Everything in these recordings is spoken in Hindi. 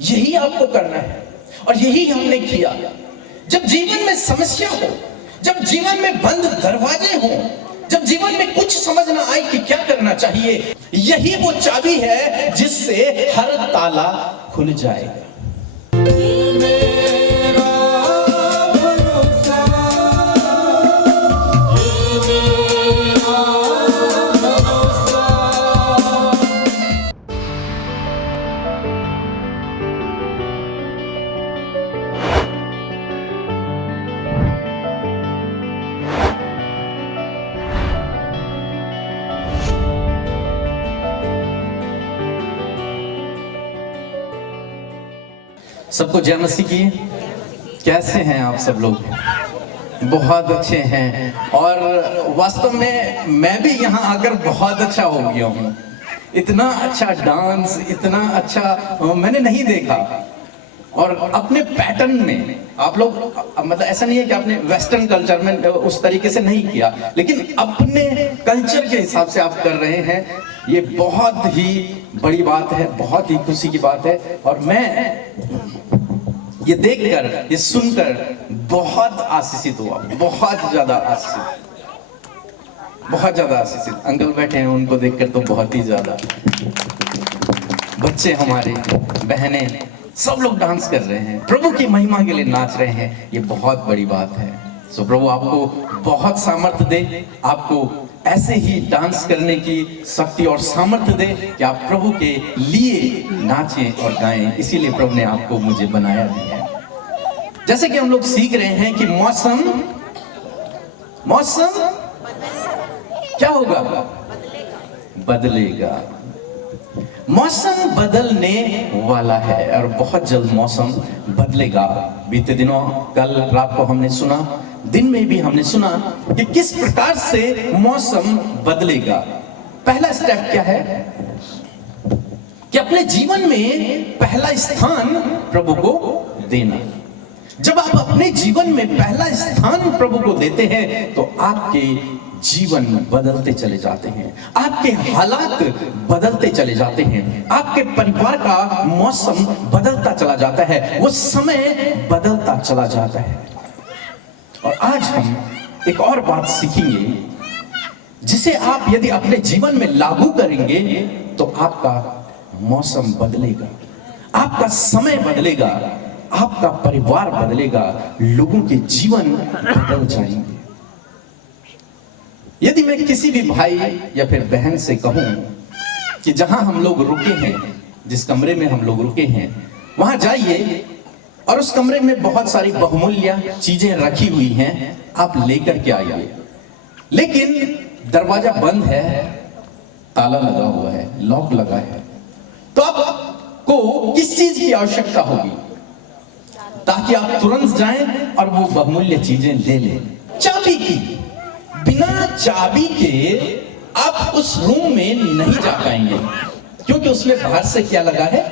यही आपको करना है और यही हमने किया। जब जीवन में समस्या हो, जब जीवन में बंद दरवाजे हो, जब जीवन में कुछ समझ ना आए कि क्या करना चाहिए, यही वो चाबी है जिससे हर ताला खुल जाएगा। सबको जय मसीह की। कैसे हैं आप सब लोग? बहुत अच्छे हैं। और वास्तव में मैं भी यहाँ आकर बहुत अच्छा हो गया हूँ। इतना अच्छा डांस, इतना अच्छा मैंने नहीं देखा। और अपने पैटर्न में आप लोग, मतलब ऐसा नहीं है कि आपने वेस्टर्न कल्चर में उस तरीके से नहीं किया, लेकिन अपने कल्चर के हिसाब से आप कर रहे हैं। ये बहुत ही बड़ी बात है, बहुत ही खुशी की बात है। और मैं ये देखकर, ये सुनकर बहुत आशीषित हुआ, बहुत ज्यादा आशीषित, बहुत ज्यादा आशीषित। अंकल बैठे हैं, उनको देखकर तो बहुत ही ज्यादा। बच्चे हमारे, बहनें, सब लोग डांस कर रहे हैं, प्रभु की महिमा के लिए नाच रहे हैं। ये बहुत बड़ी बात है। सो प्रभु आपको बहुत सामर्थ्य दे, आपको ऐसे ही डांस करने की शक्ति और सामर्थ्य दे कि आप प्रभु के लिए नाचें और गाएं। इसीलिए प्रभु ने आपको, मुझे बनाया भी है। जैसे कि हम लोग सीख रहे हैं कि मौसम क्या होगा? बदलेगा। मौसम बदलने वाला है और बहुत जल्द मौसम बदलेगा। बीते दिनों, कल रात को हमने सुना, दिन में भी हमने सुना कि किस प्रकार से मौसम बदलेगा। पहला स्टेप क्या है? कि अपने जीवन में पहला स्थान प्रभु को देना। जब आप अपने जीवन में पहला स्थान प्रभु को देते हैं तो आपके जीवन बदलते चले जाते हैं, आपके हालात बदलते चले जाते हैं, आपके परिवार का मौसम बदलता चला जाता है, वो समय बदलता चला जाता है। और आज हम एक और बात सीखेंगे जिसे आप यदि अपने जीवन में लागू करेंगे तो आपका मौसम बदलेगा, आपका समय बदलेगा, आपका परिवार बदलेगा, लोगों के जीवन बदल जाएंगे। यदि मैं किसी भी भाई या फिर बहन से कहूं कि जहां हम लोग रुके हैं, जिस कमरे में हम लोग रुके हैं, वहां जाइए और उस कमरे में बहुत सारी बहुमूल्य चीजें रखी हुई हैं, आप लेकर के आइए, लेकिन दरवाजा बंद है, ताला लगा हुआ है, लॉक लगा है, तो आपको किस चीज की आवश्यकता होगी ताकि आप तुरंत जाएं और वो बहुमूल्य चीजें ले लें? चाबी की। बिना चाबी के आप उस रूम में नहीं जा पाएंगे, क्योंकि उसमें बाहर से क्या लगा है?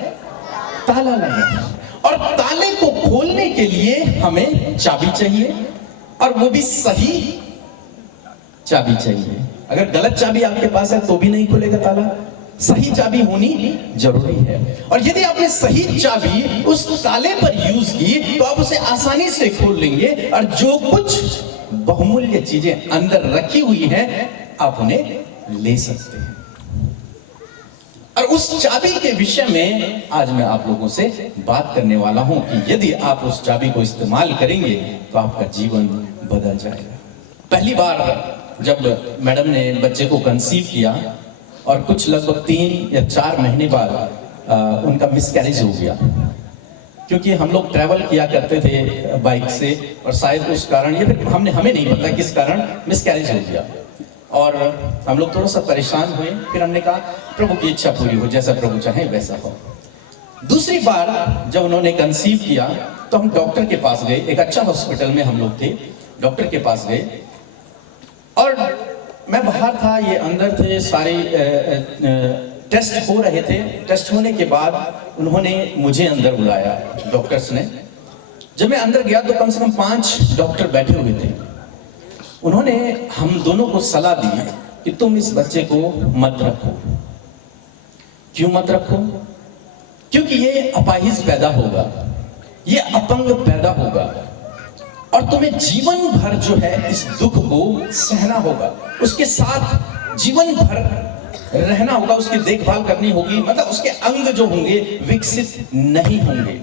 ताला लगा है। और ताले को खोलने के लिए हमें चाबी चाहिए, और वो भी सही चाबी चाहिए। अगर गलत चाबी आपके पास है तो भी नहीं खुलेगा ताला, सही चाबी होनी जरूरी है। और यदि आपने सही चाबी उस ताले पर यूज की तो आप उसे आसानी से खोल लेंगे, और जो कुछ बहुमूल्य चीजें अंदर रखी हुई हैं आप उन्हें ले सकते हैं। और उस चाबी के विषय में आज मैं आप लोगों से बात करने वाला हूं कि यदि आप उस चाबी को इस्तेमाल करेंगे तो आपका जीवन बदल जाएगा। पहली बार जब मैडम ने बच्चे को कंसीव किया और कुछ लगभग 3 या 4 महीने बाद उनका मिसकैरेज हो गया, क्योंकि हम लोग ट्रैवल किया करते थे बाइक से, और शायद उस कारण या फिर हमें नहीं पता किस कारण मिसकैरेज हो गया, और हम लोग थोड़ा सा परेशान हुए। फिर हमने कहा प्रभु की इच्छा पूरी हो, जैसा प्रभु चाहे वैसा हो। दूसरी बार जब उन्होंने कंसीव किया तो हम डॉक्टर के पास गए, एक अच्छा हॉस्पिटल में हम लोग थे, डॉक्टर के पास गए, और मैं बाहर था, ये अंदर थे, सारे टेस्ट हो रहे थे। टेस्ट होने के बाद उन्होंने मुझे अंदर बुलाया, डॉक्टर्स ने। जब मैं अंदर गया तो कम से कम 5 डॉक्टर बैठे हुए थे। उन्होंने हम दोनों को सलाह दी कि तुम इस बच्चे को मत रखो। क्यों मत रखो? क्योंकि ये अपाहिज पैदा होगा, ये अपंग पैदा होगा, और तुम्हें जीवन भर जो है इस दुख को सहना होगा, उसके साथ जीवन भर रहना होगा, उसकी देखभाल करनी होगी। मतलब उसके अंग जो होंगे विकसित नहीं होंगे।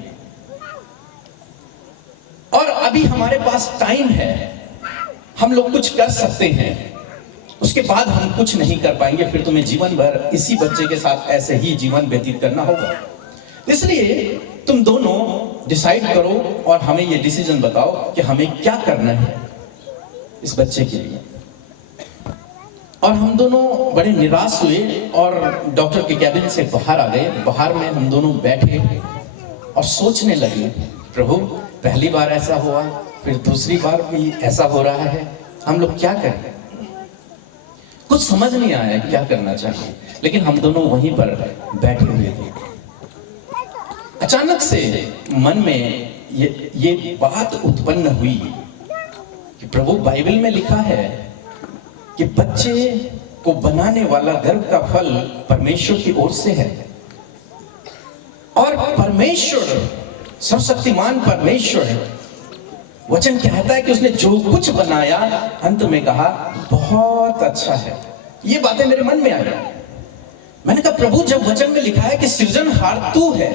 और अभी हमारे पास टाइम है, हम लोग कुछ कर सकते हैं, उसके बाद हम कुछ नहीं कर पाएंगे, फिर तुम्हें जीवन भर इसी बच्चे के साथ ऐसे ही जीवन व्यतीत करना होगा। इसलिए तुम दोनों डिसाइड करो और हमें ये डिसीजन बताओ कि हमें क्या करना है इस बच्चे के लिए। और हम दोनों बड़े निराश हुए और डॉक्टर के कैबिन से बाहर आ गए। बाहर में हम दोनों बैठे और सोचने लगे, प्रभु पहली बार ऐसा हुआ, फिर दूसरी बार भी ऐसा हो रहा है, हम लोग क्या करें? कुछ समझ नहीं आया क्या करना चाहिए। लेकिन हम दोनों वहीं पर बैठे हुए थे। अचानक से मन में ये बात उत्पन्न हुई कि प्रभु बाइबल में लिखा है कि बच्चे को बनाने वाला गर्भ का फल परमेश्वर की ओर से है, और परमेश्वर सर्वशक्तिमान परमेश्वर वचन कहता है कि उसने जो कुछ बनाया अंत में कहा बहुत अच्छा है। ये बातें मेरे मन में आई। मैंने कहा प्रभु जब वचन में लिखा है कि सृजनहार तू है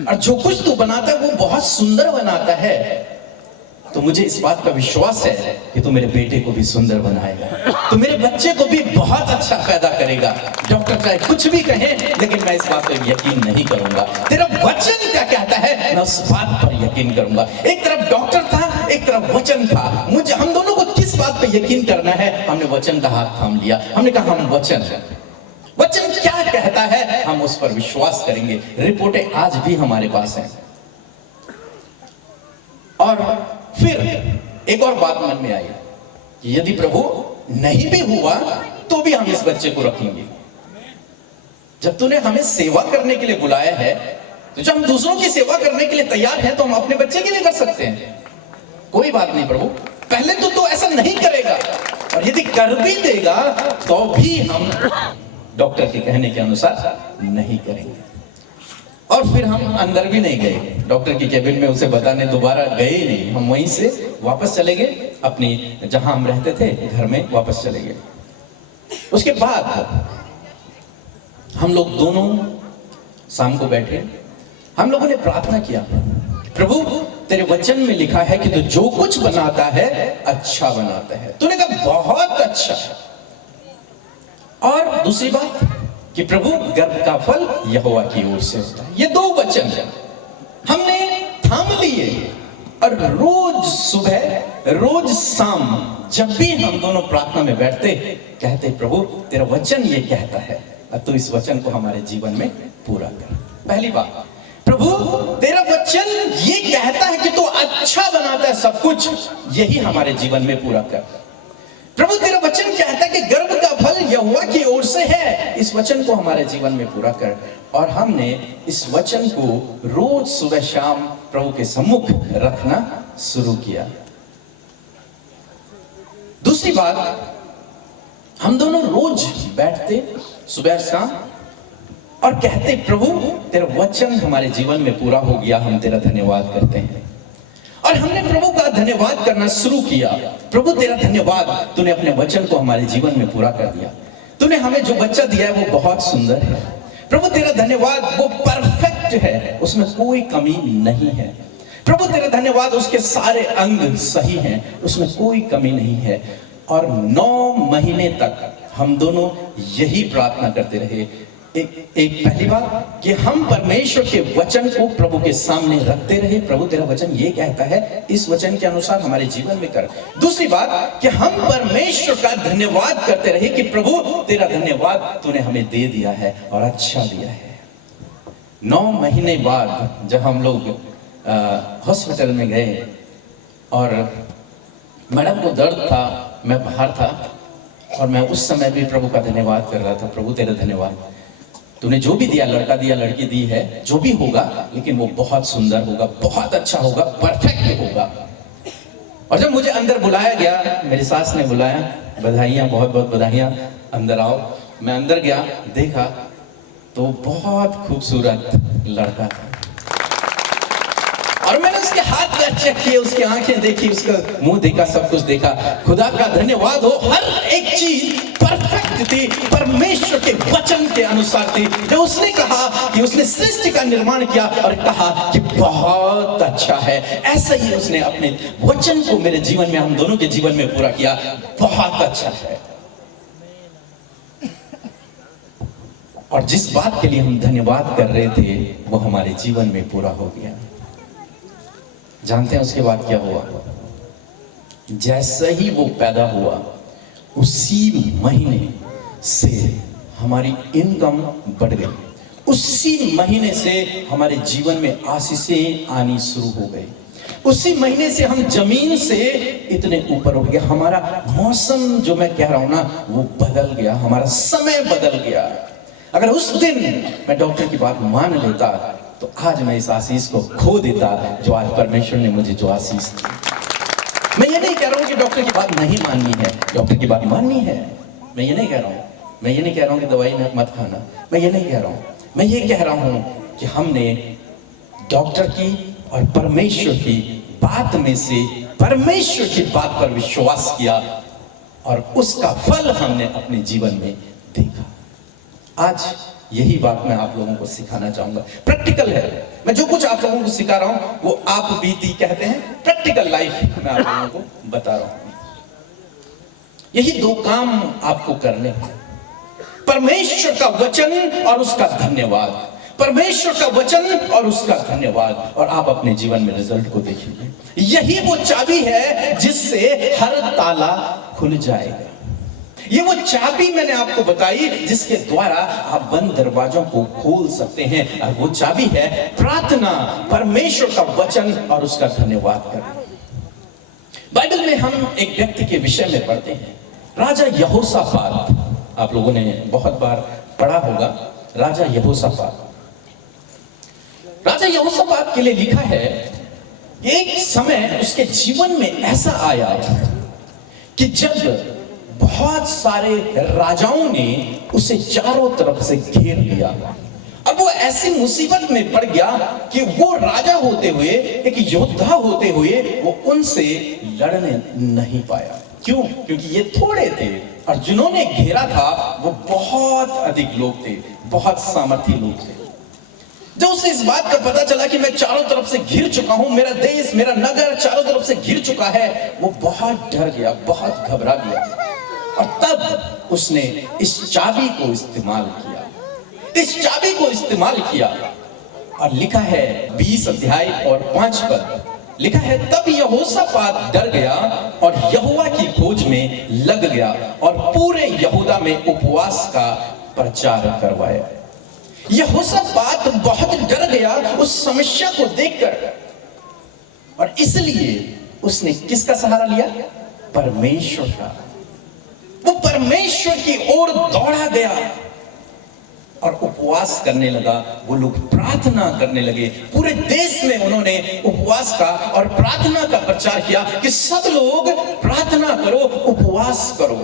और जो कुछ तू बनाता है वो बहुत सुंदर बनाता है, तो मुझे इस बात का विश्वास है कि तू मेरे बेटे को भी सुंदर बनाएगा, तो मेरे बच्चे को भी बहुत अच्छा पैदा करेगा। डॉक्टर चाहे कुछ भी कहें, लेकिन मैं इस बात पर यकीन नहीं करूंगा। तेरा वचन क्या कहता है मैं उस बात पर यकीन करूंगा। एक तरफ डॉक्टर था, एक तरफ वचन था। मुझे हम दोनों को किस बात पर यकीन करना है? हमने वचन का हाथ थाम लिया। हमने कहा हम वचन क्या कहता है हम उस पर विश्वास करेंगे। रिपोर्टें आज भी हमारे पास हैं। और फिर एक और बात मन में आई कि यदि प्रभु नहीं भी हुआ तो भी हम इस बच्चे को रखेंगे। जब तूने हमें सेवा करने के लिए बुलाया है, तो जब हम दूसरों की सेवा करने के लिए तैयार हैं, तो हम अपने बच्चे के लिए कर सकते हैं। कोई बात नहीं प्रभु, पहले तो ऐसा नहीं करेगा, और यदि कर भी देगा तो भी हम डॉक्टर के कहने के अनुसार नहीं करेंगे। और फिर हम अंदर भी नहीं गए, डॉक्टर की केबिन में उसे बताने दोबारा गए ही नहीं। हम वहीं से वापस चले गए, अपनी जहां हम रहते थे घर में वापस चले गए। उसके बाद हम लोग दोनों शाम को बैठे, हम लोगों ने प्रार्थना किया, प्रभु तेरे वचन में लिखा है कि तू जो कुछ बनाता है अच्छा बनाता है। तूने कहा बहुत अच्छा। और दूसरी बात कि प्रभु गर्भ का फल यहोवा की ओर से होता है। ये दो वचन हमने थाम लिए, और रोज सुबह रोज शाम जब भी हम दोनों प्रार्थना में बैठते कहते प्रभु तेरा वचन ये कहता है, अब तो इस वचन को हमारे जीवन में पूरा कर। पहली बात, प्रभु तेरा वचन ये कहता है कि तू अच्छा बनाता है सब कुछ, यही हमारे जीवन में पूरा कर। प्रभु तेरा वचन कहता है कि गर्भ का फल यहोवा की ओर से है, इस वचन को हमारे जीवन में पूरा कर। और हमने इस वचन को रोज सुबह शाम प्रभु के सम्मुख रखना शुरू किया। दूसरी बात, हम दोनों रोज बैठते सुबह शाम और कहते प्रभु तेरा वचन हमारे जीवन में पूरा हो गया, हम तेरा धन्यवाद करते हैं। और हमने प्रभु का धन्यवाद करना शुरू किया। प्रभु तेरा धन्यवाद, तूने अपने वचन को हमारे जीवन में पूरा कर दिया। तूने हमें जो बच्चा दिया है वो बहुत सुंदर है। प्रभु तेरा धन्यवाद, वो परफेक्ट है, उसमें कोई कमी नहीं है। प्रभु तेरा धन्यवाद, उसके सारे अंग सही हैं, उसमें कोई कमी नहीं है। और 9 महीने तक हम दोनों यही प्रार्थना करते रहे। एक पहली बात कि हम परमेश्वर के वचन को प्रभु के सामने रखते रहे, प्रभु तेरा वचन ये कहता है, इस वचन के अनुसार हमारे जीवन में कर। दूसरी बात कि हम परमेश्वर का धन्यवाद करते रहे कि प्रभु तेरा धन्यवाद, तूने हमें दे दिया है और अच्छा दिया है। 9 महीने बाद जब हम लोग हॉस्पिटल में गए और मैडम को दर्द था, मैं बाहर था और मैं उस समय भी प्रभु का धन्यवाद कर रहा था। प्रभु तेरा धन्यवाद, तूने जो भी दिया, लड़का दिया लड़की दी है, जो भी होगा लेकिन वो बहुत सुंदर होगा, बहुत अच्छा होगा, परफेक्ट होगा। और जब मुझे अंदर बुलाया गया, मेरी सास ने बुलाया, बधाइयाँ, बहुत बहुत बधाइयाँ, अंदर आओ। मैं अंदर गया, देखा तो बहुत खूबसूरत लड़का था और मैंने उसके हाथ पैर चेक किए, उसकी आंखें देखी, उसका मुंह देखा, सब कुछ देखा। खुदा का धन्यवाद हो, हर एक चीज परफेक्ट थी, परमेश्वर के वचन के अनुसार थी। जब उसने कहा कि उसने सृष्टि का निर्माण किया और कहा कि बहुत अच्छा है, ऐसा ही उसने अपने वचन को मेरे जीवन में, हम दोनों के जीवन में पूरा किया। बहुत अच्छा है। और जिस बात के लिए हम धन्यवाद कर रहे थे वो हमारे जीवन में पूरा हो गया। जानते हैं उसके बाद क्या हुआ? जैसे ही वो पैदा हुआ उसी महीने से हमारी इनकम बढ़ गई, उसी महीने से हमारे जीवन में आशीषें आनी शुरू हो गई, उसी महीने से हम जमीन से इतने ऊपर उठ गए। हमारा मौसम, जो मैं कह रहा हूं ना, वो बदल गया, हमारा समय बदल गया। अगर उस दिन मैं डॉक्टर की बात मान लेता तो आज मैं इस आशीष को खो देता जो आज परमेश्वर ने मुझे जो आशीष दी। मैं ये नहीं कह रहा हूं कि डॉक्टर की बात नहीं माननी है, डॉक्टर की बात माननी है। मैं ये नहीं कह रहा हूं, मैं ये नहीं कह रहा हूं कि दवाई मत खाना, मैं ये नहीं कह रहा हूं। मैं ये कह रहा हूं कि हमने डॉक्टर की और परमेश्वर की बात में से परमेश्वर की बात पर विश्वास किया और उसका फल हमने अपने जीवन में देखा। आज यही बात मैं आप लोगों को सिखाना चाहूंगा। प्रैक्टिकल है, मैं जो कुछ आप लोगों को सिखा रहा हूं वो आप बीती कहते हैं, प्रैक्टिकल लाइफ मैं आप लोगों को बता रहा हूं। यही दो काम आपको करने हैं, परमेश्वर का वचन और उसका धन्यवाद, परमेश्वर का वचन और उसका धन्यवाद, और आप अपने जीवन में रिजल्ट को देखेंगे। यही वो चाबी है जिससे हर ताला खुल जाएगा। ये वो चाबी मैंने आपको बताई जिसके द्वारा आप बंद दरवाजों को खोल सकते हैं, और वो चाबी है प्रार्थना, परमेश्वर का वचन और उसका धन्यवाद करना। बाइबल में हम एक व्यक्ति के विषय में पढ़ते हैं, राजा यहोशापात। आप लोगों ने बहुत बार पढ़ा होगा राजा यहोशापात। राजा यहोशापात के लिए लिखा है, एक समय उसके जीवन में ऐसा आया कि जब बहुत सारे राजाओं ने उसे चारों तरफ से घेर लिया। अब वो ऐसी मुसीबत में पड़ गया कि वो राजा होते हुए, एक योद्धा होते हुए, वो उनसे लड़ने नहीं पाया। क्यों? क्योंकि ये थोड़े थे और जिन्होंने घेरा था वो बहुत अधिक लोग थे, बहुत सामर्थी लोग थे। जब उसे इस बात का पता चला कि मैं चारों तरफ से घिर चुका हूं, मेरा देश, मेरा नगर चारों तरफ से घिर चुका है, वो बहुत डर गया, बहुत घबरा गया। और तब उसने इस चाबी को इस्तेमाल किया, इस चाबी को इस्तेमाल किया। और लिखा है 20 अध्याय और 5 पद, लिखा है, तब यहोशापात डर गया और यहोवा की खोज में लग गया और पूरे यहूदा में उपवास का प्रचार करवाया। यहोशापात बहुत डर गया उस समस्या को देखकर, और इसलिए उसने किसका सहारा लिया? परमेश्वर का। वो परमेश्वर की ओर दौड़ा गया और उपवास करने लगा। वो लोग प्रार्थना करने लगे, पूरे देश में उन्होंने उपवास का और प्रार्थना का प्रचार किया कि सब लोग प्रार्थना करो, उपवास करो,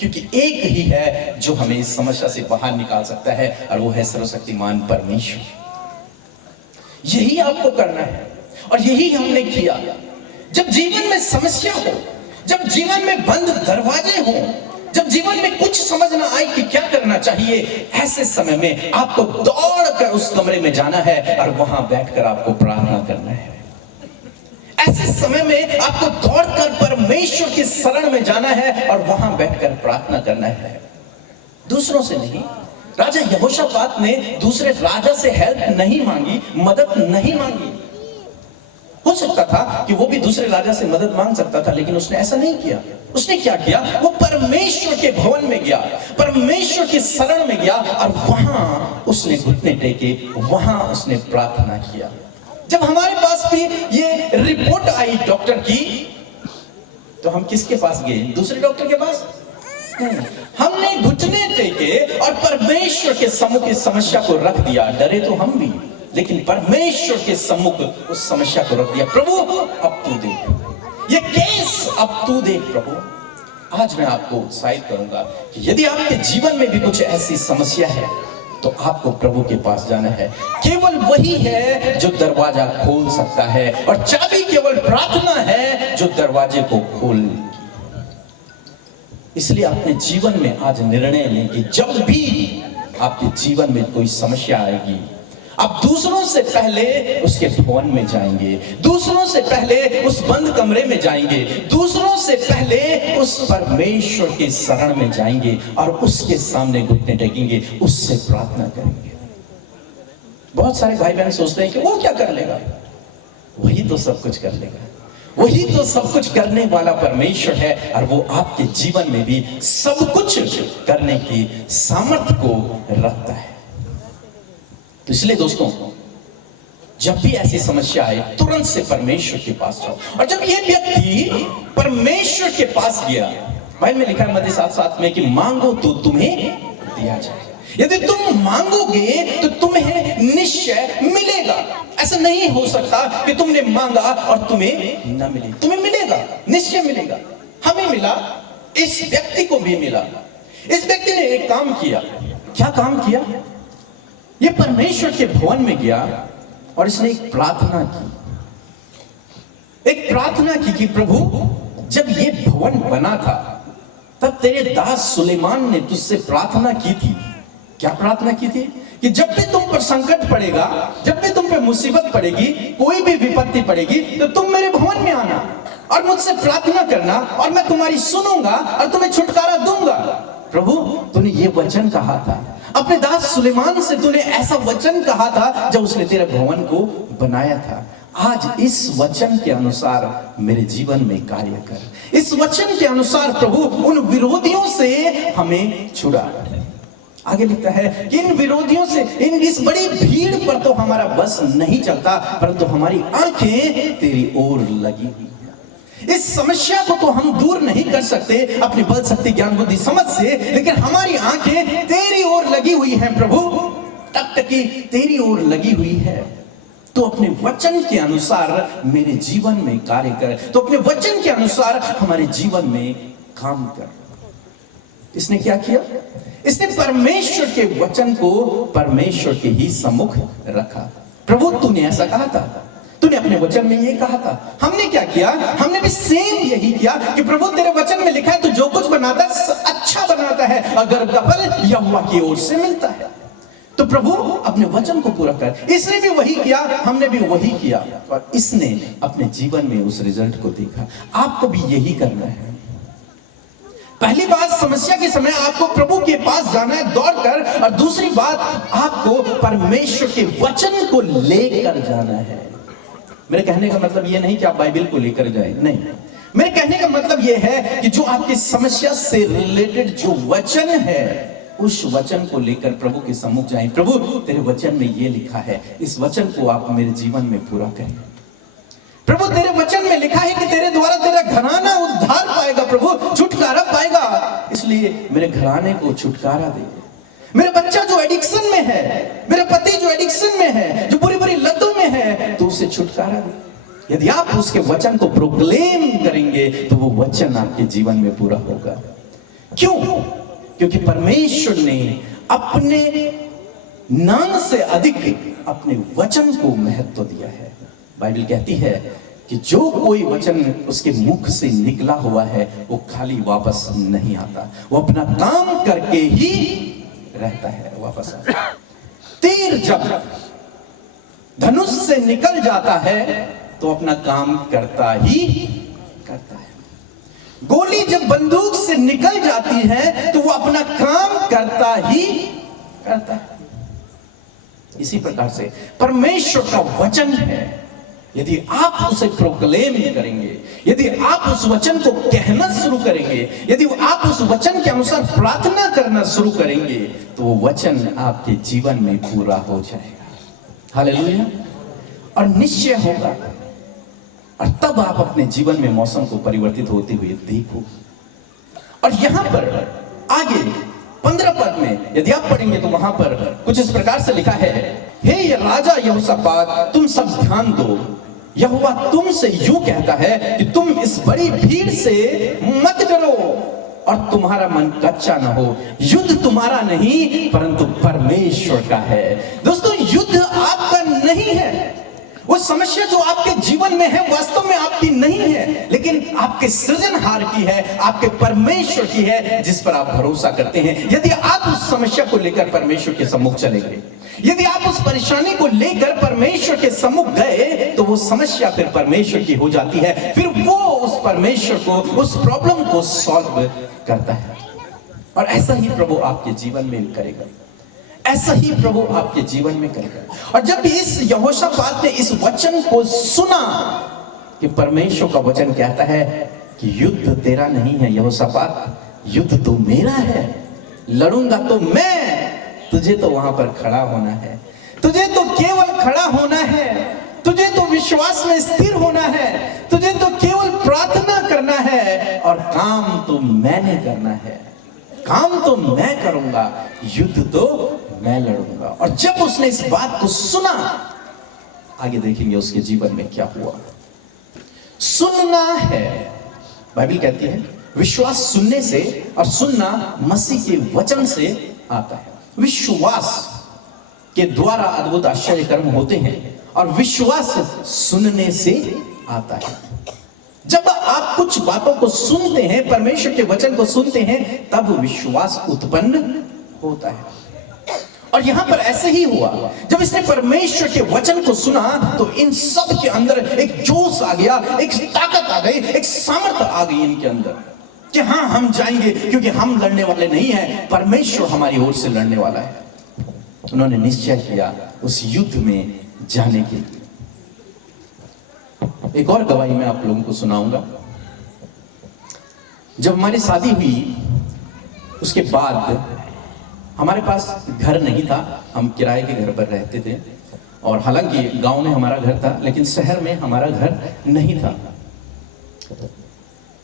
क्योंकि एक ही है जो हमें इस समस्या से बाहर निकाल सकता है, और वो है सर्वशक्तिमान परमेश्वर। यही आपको करना है और यही हमने किया। जब जीवन में समस्या हो, जब जीवन में बंद दरवाजे हों, जब जीवन में कुछ समझ ना आए कि क्या करना चाहिए, ऐसे समय में आपको दौड़कर उस कमरे में जाना है और वहां बैठकर आपको प्रार्थना करना है। ऐसे समय में आपको दौड़कर परमेश्वर की शरण में जाना है और वहां बैठकर प्रार्थना करना है, दूसरों से नहीं। राजा यहोशापात ने दूसरे राजा से हेल्प नहीं मांगी, मदद नहीं मांगी। हो सकता था कि वो भी दूसरे राजा से मदद मांग सकता था, लेकिन उसने ऐसा नहीं किया। उसने क्या किया? वो परमेश्वर के भवन में गया, परमेश्वर की शरण में गया और वहां उसने घुटने टेके, वहां उसने प्रार्थना किया। जब हमारे पास भी ये रिपोर्ट आई डॉक्टर की, तो हम किसके पास गए? दूसरे डॉक्टर के पास? हमने घुटने टेके और परमेश्वर के सम्मुख इस समस्या को रख दिया। डरे तो हम भी, लेकिन परमेश्वर के सम्मुख उस समस्या को रख दिया। प्रभु अब तू देख, ये केस अब तू देख प्रभु। आज मैं आपको उत्साहित करूंगा कि यदि आपके जीवन में भी कुछ ऐसी समस्या है, तो आपको प्रभु के पास जाना है। केवल वही है जो दरवाजा खोल सकता है, और चाबी केवल प्रार्थना है जो दरवाजे को खोल। इसलिए अपने जीवन में आज निर्णय लें कि जब भी आपके जीवन में कोई समस्या आएगी, आप दूसरों से पहले उसके भवन में जाएंगे, दूसरों से पहले उस बंद कमरे में जाएंगे, दूसरों से पहले उस परमेश्वर के शरण में जाएंगे और उसके सामने घुटने टेकेंगे, उससे प्रार्थना करेंगे। बहुत सारे भाई बहन सोचते हैं कि वो क्या कर लेगा, वही तो सब कुछ कर लेगा, वही तो सब कुछ करने वाला परमेश्वर है, और वो आपके जीवन में भी सब कुछ करने की सामर्थ्य को रखता है। तो इसलिए दोस्तों, जब भी ऐसी समस्या आए तुरंत से परमेश्वर के पास जाओ। और जब ये व्यक्ति परमेश्वर के पास गया, बाइबल में लिखा है मत्ती 7:7 में कि मांगो तो तुम्हें दिया जाएगा। यदि तुम मांगोगे तो तुम्हें निश्चय मिलेगा। ऐसा नहीं हो सकता कि तुमने मांगा और तुम्हें न मिले। तुम्हें मिलेगा, निश्चय मिलेगा। हमें मिला, इस व्यक्ति को भी मिला। इस व्यक्ति ने एक काम किया। क्या काम किया? ये परमेश्वर के भवन में गया और इसने एक प्रार्थना की। एक प्रार्थना की कि प्रभु, जब ये भवन बना था तब तेरे दास सुलेमान ने तुझसे प्रार्थना की थी। क्या प्रार्थना की थी? कि जब भी तुम पर संकट पड़ेगा, जब भी तुम पे मुसीबत पड़ेगी, कोई भी विपत्ति पड़ेगी, तो तुम मेरे भवन में आना और मुझसे प्रार्थना करना, और मैं तुम्हारी सुनूंगा और तुम्हें छुटकारा दूंगा। प्रभु, तूने ये वचन कहा था, अपने दास सुलेमान से तूने ऐसा वचन कहा था जब उसने तेरे भवन को बनाया था। आज इस वचन के अनुसार मेरे जीवन में कार्य कर। इस वचन के अनुसार प्रभु उन विरोधियों से हमें छुड़ा। आगे लिखता है कि इन विरोधियों से, इस बड़ी भीड़ पर तो हमारा बस नहीं चलता, परंतु हमारी आंखें तेरी ओर लगी हुई है। इस समस्या को तो हम दूर नहीं कर सकते अपनी बल, शक्ति, ज्ञान, बुद्धि, समझ से, लेकिन हमारी आंखें तेरी ओर लगी हुई हैं प्रभु, टकटकी तेरी ओर लगी हुई है। तो अपने वचन के अनुसार मेरे जीवन में कार्य कर, तो अपने वचन के अनुसार हमारे जीवन में काम कर। इसने क्या किया? इसने परमेश्वर के वचन को परमेश्वर के ही सम्मुख रखा। प्रभु, तूने ऐसा कहा था, तूने अपने वचन में ये कहा था। हमने क्या किया? हमने भी सेम यही किया कि प्रभु, तेरे वचन में लिखा है तू जो कुछ बनाता है अच्छा बनाता है, अगर का फल यहोवा की ओर से मिलता है। तो प्रभु, अपने वचन को पूरा कर। इसने भी वही किया, हमने भी वही किया, और इसने अपने जीवन में उस रिजल्ट को देखा। आपको भी यही करना है। पहली बात, समस्या के समय आपको प्रभु के पास जाना है दौड़कर, और दूसरी बात, आपको परमेश्वर के वचन को लेकर जाना है। मेरे कहने का मतलब यह नहीं कि आप बाइबल को लेकर जाएं, नहीं। मेरे कहने का मतलब यह है कि जो आपकी समस्या से रिलेटेड जो वचन है, उस वचन को लेकर प्रभु के सम्मुख जाएं। प्रभु, तेरे वचन में यह लिखा है, इस वचन को आप मेरे जीवन में पूरा करें। प्रभु, तेरे वचन में लिखा है कि तेरे द्वारा तेरा घराना उद्धार पाएगा, प्रभु छुटकारा पाएगा, इसलिए मेरे घराने को छुटकारा दे। मेरे बच्चा जो एडिक्शन में है, मेरे पति जो एडिक्शन में है, जो बुरी बुरी लतों में है, तो उसे छुटकारा दे। यदि आप उसके वचन को प्रोक्लेम करेंगे तो वो वचन आपके जीवन में पूरा होगा। क्यों? क्योंकि परमेश्वर ने अपने नाम से अधिक अपने वचन को महत्व दिया है। बाइबल कहती है कि जो कोई वचन उसके मुख से निकला हुआ है वो खाली वापस नहीं आता, वो अपना काम करके ही रहता है, वापस आता है। तीर जब धनुष से निकल जाता है तो अपना काम करता ही करता है। गोली जब बंदूक से निकल जाती है तो वो अपना काम करता ही करता है। इसी प्रकार से परमेश्वर का वचन है, यदि आप उसे प्रोक्लेम करेंगे, यदि आप उस वचन को कहना शुरू करेंगे, यदि आप उस वचन के अनुसार प्रार्थना करना शुरू करेंगे, तो वो वचन आपके जीवन में पूरा हो जाएगा। हालेलुया। और निश्चय होगा, और तब आप अपने जीवन में मौसम को परिवर्तित होते हुए देखो। और यहां पर आगे 15 पद में यदि आप पढ़ेंगे तो वहां पर कुछ इस प्रकार से लिखा है, हे ये राजा यहोशापात, तुम सब ध्यान दो, यहोवा तुमसे यूं कहता है कि तुम इस बड़ी भीड़ से मत डरो। और तुम्हारा मन कच्चा ना हो। युद्ध तुम्हारा नहीं परंतु परमेश्वर का है। दोस्तों, युद्ध आपका नहीं है। वो समस्या जो आपके जीवन में है वास्तव में आपकी नहीं है, लेकिन आपके सृजनहार की है, आपके परमेश्वर की है, जिस पर आप भरोसा करते हैं। यदि आप उस समस्या को लेकर परमेश्वर के सम्मुख चले गए, यदि आप उस परेशानी को लेकर परमेश्वर के सम्मुख गए, तो वो समस्या फिर परमेश्वर की हो जाती है। फिर वो उस परमेश्वर को, उस प्रॉब्लम को सॉल्व करता है। और ऐसा ही प्रभु आपके जीवन में करेगा, ऐसा ही प्रभु आपके जीवन में करेगा। और जब इस यहोशापात ने इस वचन को सुना कि परमेश्वर का वचन कहता है कि युद्ध तेरा नहीं है यहोशापात, युद्ध तो मेरा है, लड़ूंगा तो मैं, तुझे तो वहां पर खड़ा होना है, तुझे तो केवल खड़ा होना है, तुझे तो विश्वास में स्थिर होना है, तुझे तो केवल प्रार्थना करना है, और काम तो मैंने करना है, काम तो मैं करूंगा, युद्ध तो मैं लड़ूंगा। और जब उसने इस बात को सुना, आगे देखेंगे उसके जीवन में क्या हुआ। सुनना है, बाइबल कहती है विश्वास सुनने से, और सुनना मसीह के वचन से आता है। विश्वास के द्वारा अद्भुत आश्चर्य कर्म होते हैं, और विश्वास सुनने से आता है। जब आप कुछ बातों को सुनते हैं, परमेश्वर के वचन को सुनते हैं, तब विश्वास उत्पन्न होता है। और यहां पर ऐसे ही हुआ। जब इसने परमेश्वर के वचन को सुना, तो इन सब के अंदर एक जोश आ गया, एक ताकत आ गई, एक सामर्थ्य आ गई इनके अंदर कि हां, हम जाएंगे, क्योंकि हम लड़ने वाले नहीं हैं, परमेश्वर हमारी ओर से लड़ने वाला है। उन्होंने निश्चय किया उस युद्ध में जाने के लिए। एक और गवाही मैं आप लोगों को सुनाऊंगा। जब हमारी शादी हुई, उसके बाद हमारे पास घर नहीं था, हम किराए के घर पर रहते थे। और हालांकि गांव में हमारा घर था, लेकिन शहर में हमारा घर नहीं था।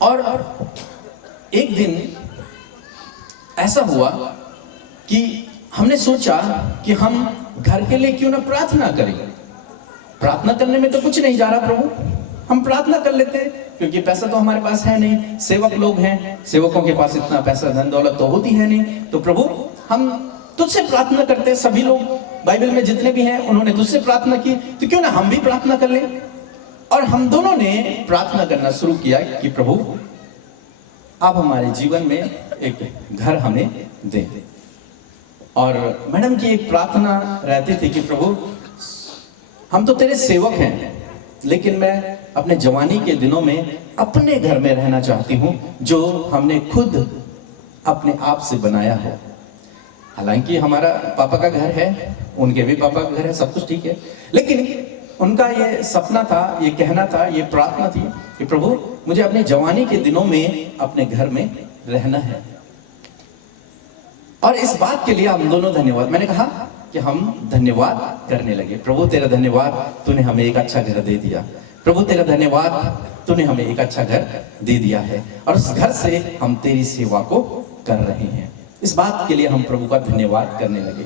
और एक दिन ऐसा हुआ कि हमने सोचा कि हम घर के लिए क्यों ना प्रार्थना करें। प्रार्थना करने में तो कुछ नहीं जा रहा प्रभु, हम प्रार्थना कर लेते हैं, क्योंकि पैसा तो हमारे पास है नहीं, सेवक लोग हैं, सेवकों के पास इतना पैसा धन दौलत तो होती है नहीं, तो प्रभु हम तुझसे प्रार्थना करते हैं। सभी लोग बाइबल में जितने भी हैं उन्होंने तुझसे प्रार्थना की, तो क्यों ना हम भी प्रार्थना कर लें। और हम दोनों ने प्रार्थना करना शुरू किया कि प्रभु आप हमारे जीवन में एक घर हमें दें। और मैडम की एक प्रार्थना रहती थी कि प्रभु हम तो तेरे सेवक हैं, लेकिन मैं अपने जवानी के दिनों में अपने घर में रहना चाहती हूं, जो हमने खुद अपने आप से बनाया हो। हालांकि हमारा पापा का घर है, उनके भी पापा का घर है, सब कुछ ठीक है, लेकिन उनका ये सपना था, ये कहना था, ये प्रार्थना थी कि प्रभु मुझे अपने जवानी के दिनों में अपने घर में रहना है। और इस बात के लिए हम दोनों धन्यवाद, मैंने कहा कि हम धन्यवाद करने लगे। प्रभु तेरा धन्यवाद, तूने हमें एक अच्छा घर दे दिया। प्रभु तेरा धन्यवाद, तूने हमें एक अच्छा घर दे दिया है, और उस घर से हम तेरी सेवा को कर रहे हैं। इस बात के लिए हम प्रभु का धन्यवाद करने लगे।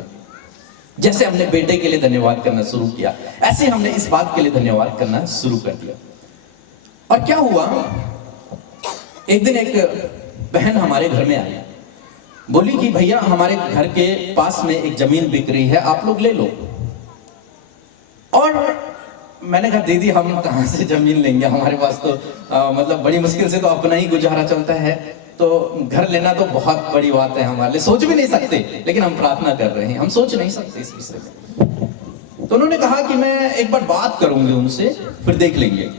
जैसे हमने बेटे के लिए धन्यवाद करना शुरू किया, ऐसे हमने इस बात के लिए धन्यवाद करना शुरू कर दिया। और क्या हुआ, एक दिन एक बहन हमारे घर में आई, बोली कि भैया हमारे घर के पास में एक जमीन बिक रही है, आप लोग ले लो। और मैंने कहा दीदी हम कहाँ से जमीन लेंगे, हमारे पास तो मतलब बड़ी मुश्किल से तो अपना ही गुजारा चलता है, तो घर लेना तो बहुत बड़ी बात है हमारे लिए, सोच भी नहीं सकते, लेकिन हम प्रार्थना कर रहे हैं, हम सोच नहीं सकते इस विषय में। तो उन्होंने कहा कि मैं एक बार बात करूंगी उनसे, फिर देख लेंगे।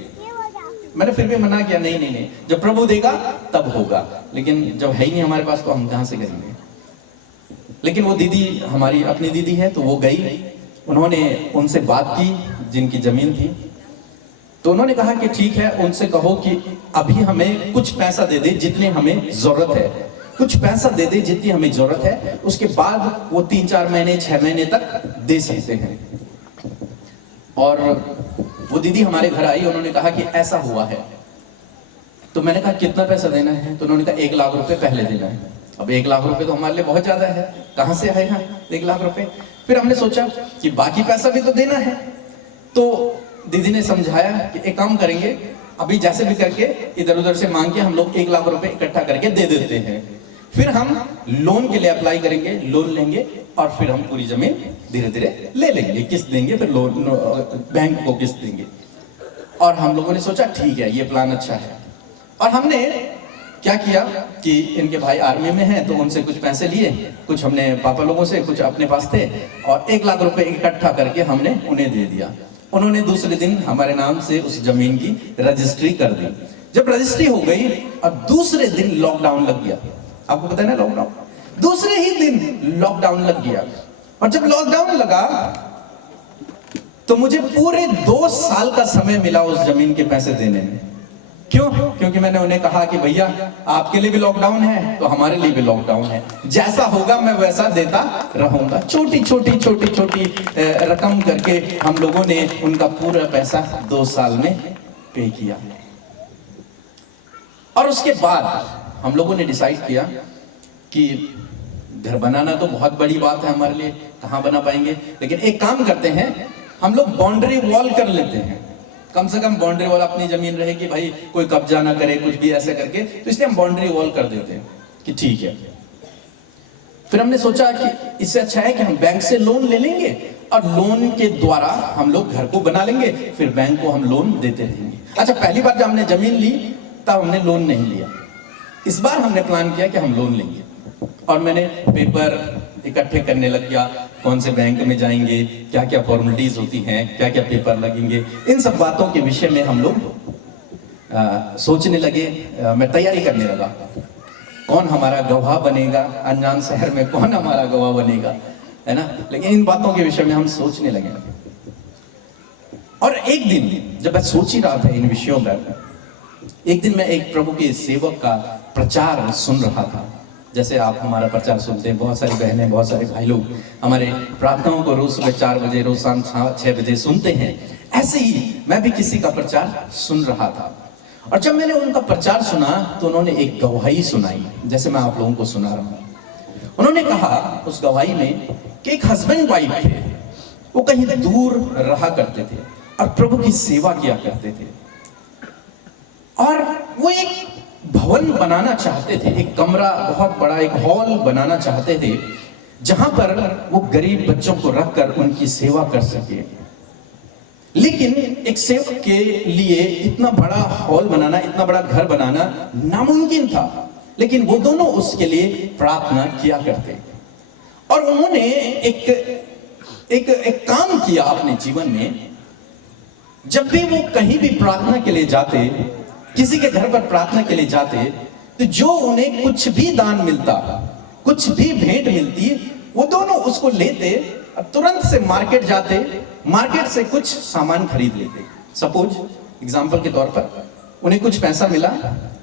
मैंने फिर भी मना किया, नहीं नहीं नहीं, जब प्रभु देगा तब होगा, लेकिन जब है ही नहीं हमारे पास तो हम कहां से करेंगे। लेकिन वो दीदी हमारी अपनी दीदी है, तो वो गई, उन्होंने उनसे बात की जिनकी जमीन थी। तो उन्होंने कहा कि ठीक है, उनसे कहो कि अभी हमें कुछ पैसा दे दे जितने हमें जरूरत है, कुछ पैसा दे दे जितनी हमें जरूरत है, उसके बाद वो 3-4 महीने 6 महीने तक दे सकते हैं। और वो दीदी हमारे घर आई, उन्होंने कहा कि ऐसा हुआ है। तो मैंने कहा कितना पैसा देना है, तो उन्होंने कहा 1 लाख रुपए पहले देना है। अब 1 लाख रुपए तो हमारे लिए बहुत ज्यादा है, कहां से आएगा 1 लाख रुपए। फिर हमने सोचा कि बाकी पैसा भी तो देना है, तो दीदी ने समझाया कि एक काम करेंगे, अभी जैसे भी करके इधर उधर से मांग के हम लोग 1 लाख रुपए इकट्ठा करके दे देते हैं, फिर हम लोन के लिए अप्लाई करेंगे, लोन लेंगे और फिर हम पूरी जमीन धीरे धीरे ले लेंगे, किस्त देंगे, फिर लोन बैंक को किस्त देंगे। और हम लोगों ने सोचा ठीक है, ये प्लान अच्छा है। और हमने क्या किया कि इनके भाई आर्मी में हैं तो उनसे कुछ पैसे लिए, कुछ हमने पापा लोगों से, कुछ अपने पास थे, और 1 लाख रुपए इकट्ठा करके हमने उन्हें दे दिया। उन्होंने दूसरे दिन हमारे नाम से उस जमीन की रजिस्ट्री कर दी। जब रजिस्ट्री हो गई और दूसरे दिन लॉकडाउन लग गया, आपको पता है ना लॉकडाउन, दूसरे ही दिन लॉकडाउन लग गया। और जब लॉकडाउन लगा तो मुझे पूरे 2 साल का समय मिला उस जमीन के पैसे देने में। क्यों? क्योंकि मैंने उन्हें कहा कि भैया आपके लिए भी लॉकडाउन है तो हमारे लिए भी लॉकडाउन है, जैसा होगा मैं वैसा देता रहूंगा। छोटी छोटी रकम करके हम लोगों ने उनका पूरा पैसा 2 साल में पे किया। और उसके बाद हम लोगों ने डिसाइड किया कि घर बनाना तो बहुत बड़ी बात है हमारे लिए, कहां बना पाएंगे, लेकिन एक काम करते हैं, हम लोग बाउंड्री वॉल कर लेते हैं। कम से कम बाउंड्री वॉल, अपनी जमीन रहे कि भाई कोई कब्जा ना करे, कुछ भी ऐसे करके, तो इसलिए हम बाउंड्री वॉल कर देते हैं कि ठीक है। फिर हमने सोचा कि इससे अच्छा है कि हम बैंक से लोन ले लेंगे और लोन के द्वारा हम लोग घर को बना लेंगे, फिर बैंक को हम लोन देते रहेंगे। अच्छा, पहली बार जब हमने जमीन ली तब हमने लोन नहीं लिया। इस बार हमने प्लान किया कि हम लोन लेंगे, और मैंने पेपर इकट्ठे करने लग गया, कौन से बैंक में जाएंगे, क्या क्या फॉर्मेलिटीज होती हैं, क्या क्या पेपर लगेंगे, इन सब बातों के विषय में हम लोग सोचने लगे। मैं तैयारी करने लगा, कौन हमारा गवाह बनेगा, अनजान शहर में कौन हमारा गवाह बनेगा, है ना। लेकिन इन बातों के विषय में हम सोचने लगे। और एक दिन जब मैं सोच ही रहा था इन विषयों पर, एक दिन मैं एक प्रभु के सेवक का प्रचार सुन रहा था। जैसे आप हमारा प्रचार सुनते हैं, बहुत सारी बहनें, बहुत सारे भाई लोग हमारे प्रार्थनाओं को रोज सुबह 4 बजे, रोज शाम 6 बजे सुनते हैं। ऐसे ही मैं भी किसी का प्रचार सुन रहा था, और जब मैंने उनका प्रचार सुना तो उन्होंने एक गवाही सुनाई, जैसे मैं आप लोगों को सुना रहा हूं। उन्होंने कहा उस गवाही में कि एक हस्बैंड वाइफ थे, वो कहीं दूर रहा करते थे और प्रभु की सेवा किया करते थे, और वो एक भवन बनाना चाहते थे, एक कमरा, बहुत बड़ा एक हॉल बनाना चाहते थे, जहां पर वो गरीब बच्चों को रखकर उनकी सेवा कर सके। लेकिन एक सेवक के लिए इतना बड़ा हॉल बनाना, इतना बड़ा घर बनाना नामुमकिन था, लेकिन वो दोनों उसके लिए प्रार्थना किया करते। और उन्होंने एक काम किया अपने जीवन में, जब भी वो कहीं भी प्रार्थना के लिए जाते, किसी के घर पर प्रार्थना के लिए जाते, तो जो उन्हें कुछ भी दान मिलता, कुछ भी भेंट मिलती, वो दोनों उसको लेते, तुरंत से मार्केट जाते, मार्केट से कुछ सामान खरीद लेते। सपोज एग्जांपल के तौर पर उन्हें कुछ पैसा मिला,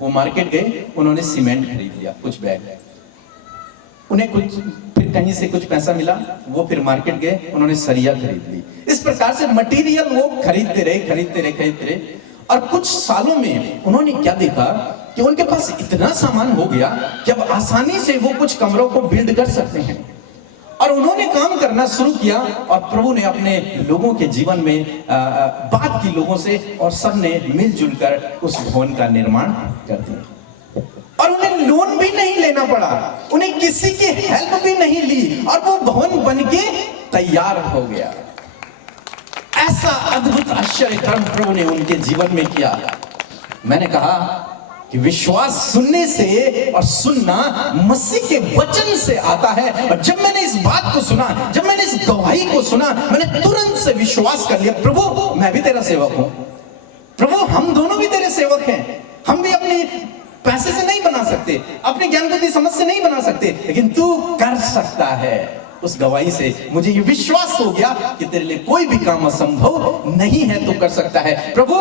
वो मार्केट गए, उन्होंने सीमेंट खरीद लिया कुछ बैग। उन्हें कुछ फिर कहीं से कुछ पैसा मिला, वो फिर मार्केट गए, उन्होंने सरिया खरीद ली। इस प्रकार से मटेरियल वो खरीदते रहे। और कुछ सालों में उन्होंने क्या देखा कि उनके पास इतना सामान हो गया कि अब आसानी से वो कुछ कमरों को बिल्ड कर सकते हैं। और उन्होंने काम करना शुरू किया, और प्रभु ने अपने लोगों के जीवन में बात की लोगों से, और सबने मिलजुल कर उस भवन का निर्माण कर दिया। और उन्हें लोन भी नहीं लेना पड़ा, उन्हें किसी की हेल्प भी नहीं ली, और वो भवन बन के तैयार हो गया। ऐसा अद्भुत आश्चर्य कर्म प्रभु ने उनके जीवन में किया। मैंने कहा कि विश्वास सुनने से, और सुनना मसीह के वचन से आता है। और जब मैंने इस बात को सुना, जब मैंने इस गवाही को सुना, मैंने तुरंत से विश्वास कर लिया, प्रभु मैं भी तेरा सेवक हूं, प्रभु हम दोनों भी तेरे सेवक हैं। हम भी अपने पैसे से नहीं बना सकते, अपने ज्ञान बुद्धि समझ से नहीं बना सकते, लेकिन तू कर सकता है। उस गवाही से मुझे ये विश्वास हो गया कि तेरे लिए कोई भी काम असंभव नहीं है, तू कर सकता है। प्रभु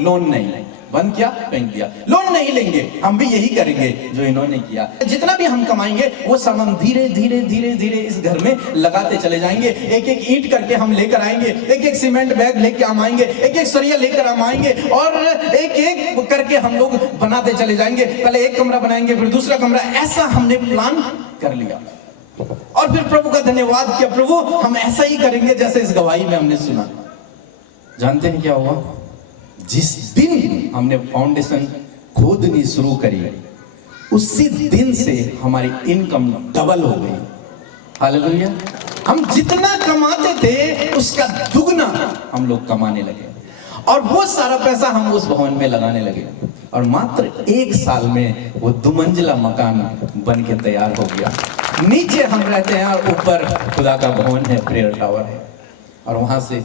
लोन नहीं, बंद किया, फेंक दिया, लोन नहीं लेंगे, हम भी यही करेंगे जो इन्होंने किया। जितना भी हम कमाएंगे वो सब हम धीरे धीरे इस घर में लगाते चले जाएंगे। एक एक ईंट करके हम लेकर आएंगे, एक एक सीमेंट बैग लेके हम आएंगे, एक एक सरिया लेकर हम आएंगे, और एक एक करके हम लोग बनाते चले जाएंगे। पहले एक कमरा बनाएंगे, फिर दूसरा कमरा, ऐसा हमने प्लान कर लिया। और फिर प्रभु का धन्यवाद किया, प्रभु हम ऐसा ही करेंगे जैसे इस गवाही में हमने सुना। जानते हैं क्या हुआ? जिस दिन हमने फाउंडेशन खोदनी शुरू करी, उसी दिन से हमारी इनकम डबल हो गई। हालेलुया। हम जितना कमाते थे उसका दुगना हम लोग कमाने लगे, और वो सारा पैसा हम उस भवन में लगाने लगे, और मात्र 1 साल में वो 2 मंजिला मकान बन के तैयार हो गया। नीचे हम रहते हैं और ऊपर खुदा का भवन है, प्रेयर टावर है, और वहां से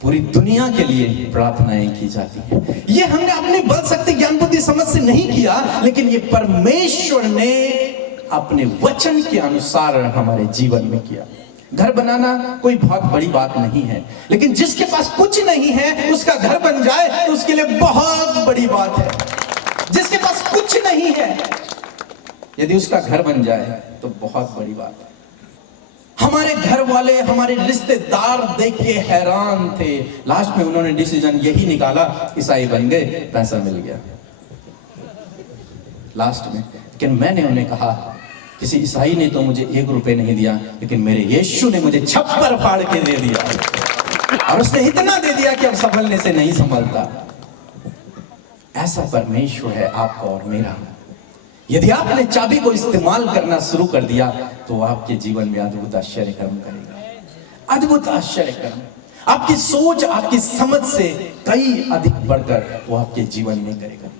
पूरी दुनिया के लिए प्रार्थनाएं की जाती है। ये हमने अपनी बल शक्ति ज्ञान बुद्धि समझ से नहीं किया, लेकिन ये परमेश्वर ने अपने वचन के अनुसार हमारे जीवन में किया। घर बनाना कोई बहुत बड़ी बात नहीं है, लेकिन जिसके पास कुछ नहीं है उसका घर बन जाए तो उसके लिए बहुत बड़ी बात है। जिसके पास कुछ नहीं है यदि उसका घर बन जाए तो बहुत बड़ी बात है। हमारे घर वाले, हमारे रिश्तेदार देख के हैरान थे। लास्ट में उन्होंने डिसीजन यही निकाला, ईसाई बन गए, पैसा मिल गया लास्ट में। लेकिन मैंने उन्हें कहा, किसी ईसाई ने तो मुझे 1 रुपए नहीं दिया, लेकिन मेरे यीशु ने मुझे छप्पर फाड़ के दे दिया, और उसने इतना दे दिया कि अब संभलने से नहीं संभलता। ऐसा परमेश्वर है आपका और मेरा। यदि आपने चाबी को इस्तेमाल करना शुरू कर दिया तो आपके जीवन में अद्भुत आश्चर्य कर्म करेगा। अद्भुत आश्चर्य कर्म आपकी सोच, आपकी समझ से कई अधिक बढ़कर वो आपके जीवन में करेगा।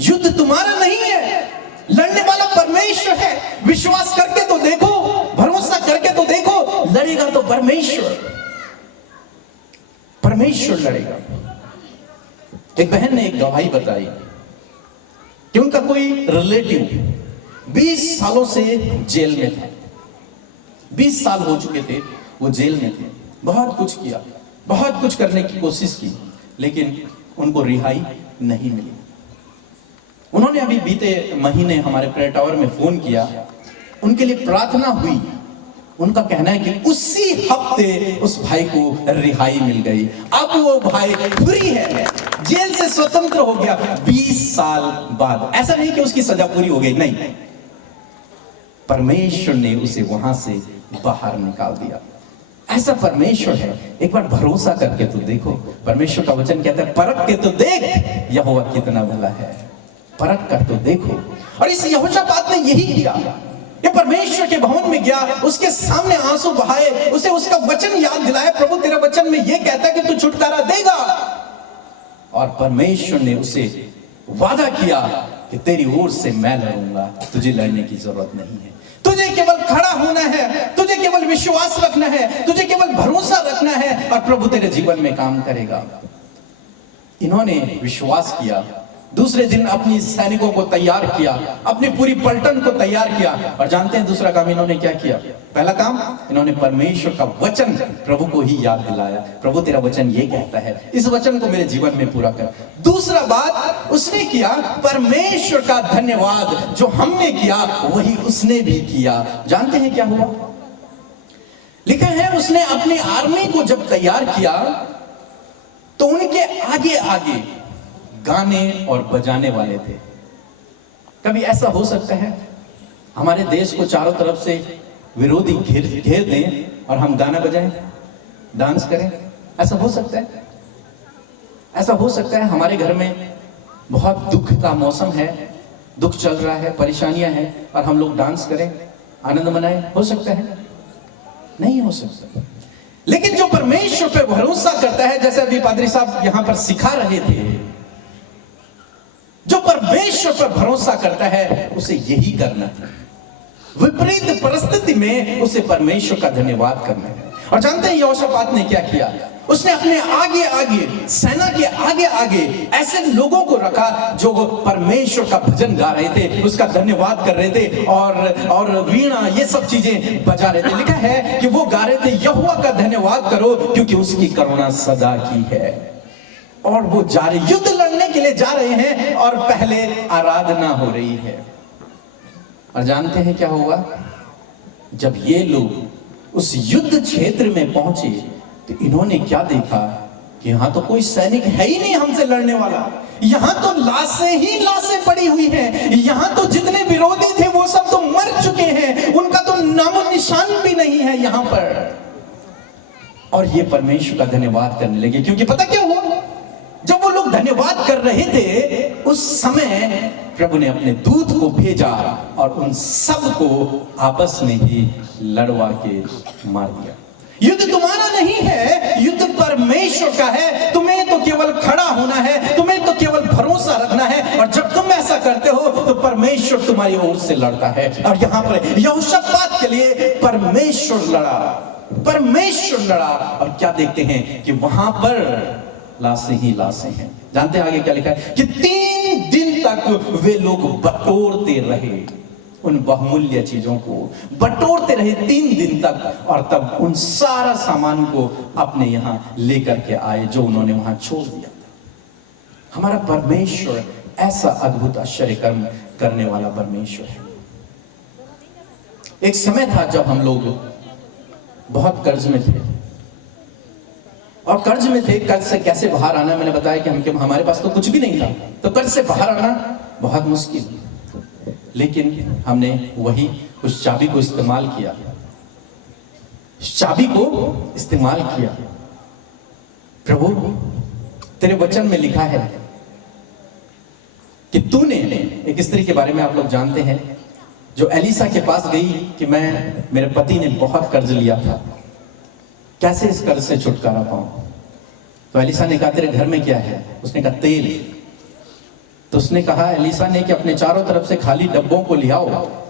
युद्ध तुम्हारा नहीं है, लड़ने वाला परमेश्वर है। विश्वास करके तो देखो, भरोसा करके तो देखो, लड़ेगा तो परमेश्वर। परमेश्वर लड़ेगा। एक बहन ने एक गवाही बताई कि उनका कोई रिलेटिव 20 सालों से जेल में था। 20 साल हो चुके थे वो जेल में थे। बहुत कुछ किया, बहुत कुछ करने की कोशिश की, लेकिन उनको रिहाई नहीं मिली। उन्होंने अभी बीते महीने हमारे प्रेयर टावर में फोन किया, उनके लिए प्रार्थना हुई। उनका कहना है कि उसी हफ्ते उस भाई को रिहाई मिल गई। अब वो भाई फ्री है, जेल से स्वतंत्र हो गया 20 साल बाद। ऐसा नहीं कि उसकी सजा पूरी हो गई, नहीं, परमेश्वर ने उसे वहां से बाहर निकाल दिया। ऐसा परमेश्वर है। एक बार भरोसा करके तो देखो। परमेश्वर का वचन कहता है, परख के तो देख यहोवा कितना भला है। परख कर तो देखो। और इस यहोशापात ने यही किया। ये परमेश्वर के भवन में गया, उसके सामने आंसू बहाए, उसे उसका वचन याद दिलाया। प्रभु तेरा वचन में ये कहता है कि तू छुटकारा देगा। और परमेश्वर ने उसे वादा किया कि तेरी ओर से मैं लड़ूंगा, तुझे लड़ने की जरूरत नहीं है। तुझे केवल खड़ा होना है, तुझे केवल विश्वास रखना है, तुझे केवल भरोसा रखना है, और प्रभु तेरे जीवन में काम करेगा। इन्होंने विश्वास किया। दूसरे दिन अपनी सैनिकों को तैयार किया, अपनी पूरी पलटन को तैयार किया। और जानते हैं दूसरा काम इन्होंने क्या किया? पहला काम, इन्होंने परमेश्वर का वचन प्रभु को ही याद दिलाया। प्रभु तेरा वचन ये कहता है, इस वचन को मेरे जीवन में पूरा कर। दूसरा बात उसने किया, परमेश्वर का धन्यवाद। जो हमने किया वही उसने भी किया। जानते हैं क्या हुआ? लिखा है उसने अपनी आर्मी को जब तैयार किया तो उनके आगे आगे गाने और बजाने वाले थे। कभी ऐसा हो सकता है हमारे देश को चारों तरफ से विरोधी घेर दें और हम गाना बजाएं, डांस करें? ऐसा हो सकता है? ऐसा हो सकता है हमारे घर में बहुत दुख का मौसम है, दुख चल रहा है, परेशानियां हैं, और हम लोग डांस करें, आनंद मनाएं? हो सकता है? नहीं हो सकता। लेकिन जो परमेश्वर पे भरोसा करता है, जैसे अभी पादरी साहब यहां पर सिखा रहे थे, जो परमेश्वर पर भरोसा करता है उसे यही करना है। विपरीत परिस्थिति में उसे परमेश्वर का धन्यवाद करना है। और जानते हैं यहोशापात ने क्या किया? उसने अपने आगे आगे, सेना के आगे आगे ऐसे लोगों को रखा जो परमेश्वर का भजन गा रहे थे, उसका धन्यवाद कर रहे थे, और वीणा ये सब चीजें बजा रहे थे। लिखा है कि वो गा रहे थे, यहोवा का धन्यवाद करो क्योंकि उसकी करुणा सदा की है। और वो जा रहे, युद्ध लड़ने के लिए जा रहे हैं, और पहले आराधना हो रही है। और जानते हैं क्या हुआ? जब ये लोग उस युद्ध क्षेत्र में पहुंचे तो इन्होंने क्या देखा कि यहां तो कोई सैनिक है ही नहीं हमसे लड़ने वाला। यहां तो लाशें ही लाशें पड़ी हुई हैं। यहां तो जितने विरोधी थे वो सब तो मर चुके हैं, उनका तो नामो निशान भी नहीं है यहां पर। और ये परमेश्वर का धन्यवाद करने लगे, क्योंकि पता क्या हुआ? जब वो लोग धन्यवाद धन्यवाद कर रहे थे, उस समय प्रभु ने अपने दूत को भेजा और उन सब को आपस में ही लड़वा के मार दिया। युद्ध तुम्हारा नहीं है, युद्ध परमेश्वर का है। तुम्हें तो केवल खड़ा होना है, तुम्हें तो केवल भरोसा रखना है, और जब तुम ऐसा करते हो तो परमेश्वर तुम्हारी ओर से लड़ता है। और यहाँ पर यहोशापात के लिए परमेश्वर लड़ा, परमेश्वर लड़ा। और क्या देखते हैं कि वहां पर लाशें ही लाशें हैं। जानते हैं आगे क्या लिखा है कि 3 दिन तक वे लोग बटोरते रहे, उन बहुमूल्य चीजों को बटोरते रहे 3 दिन तक, और तब उन सारा सामान को अपने यहां लेकर के आए जो उन्होंने वहां छोड़ दिया। हमारा परमेश्वर ऐसा अद्भुत आश्चर्य कर्म करने वाला परमेश्वर है। एक समय था जब हम लोग बहुत कर्ज में थे, और कर्ज में थे। कर्ज से कैसे बाहर आना, मैंने बताया कि हमारे पास तो कुछ भी नहीं था, तो कर्ज से बाहर आना बहुत मुश्किल। लेकिन हमने वही उस चाबी को इस्तेमाल किया, उस चाबी को इस्तेमाल किया। प्रभु तेरे वचन में लिखा है कि तूने, एक स्त्री के बारे में आप लोग जानते हैं जो एलिसा के पास गई कि मेरे पति ने बहुत कर्ज लिया था, कैसे इस कर्ज से छुटकारा पाऊं। तो एलिसा ने कहा तेरे घर में क्या है? उसने कहा तेल। तो उसने कहा एलिसा ने कि अपने चारों तरफ से खाली डब्बों को ले आओ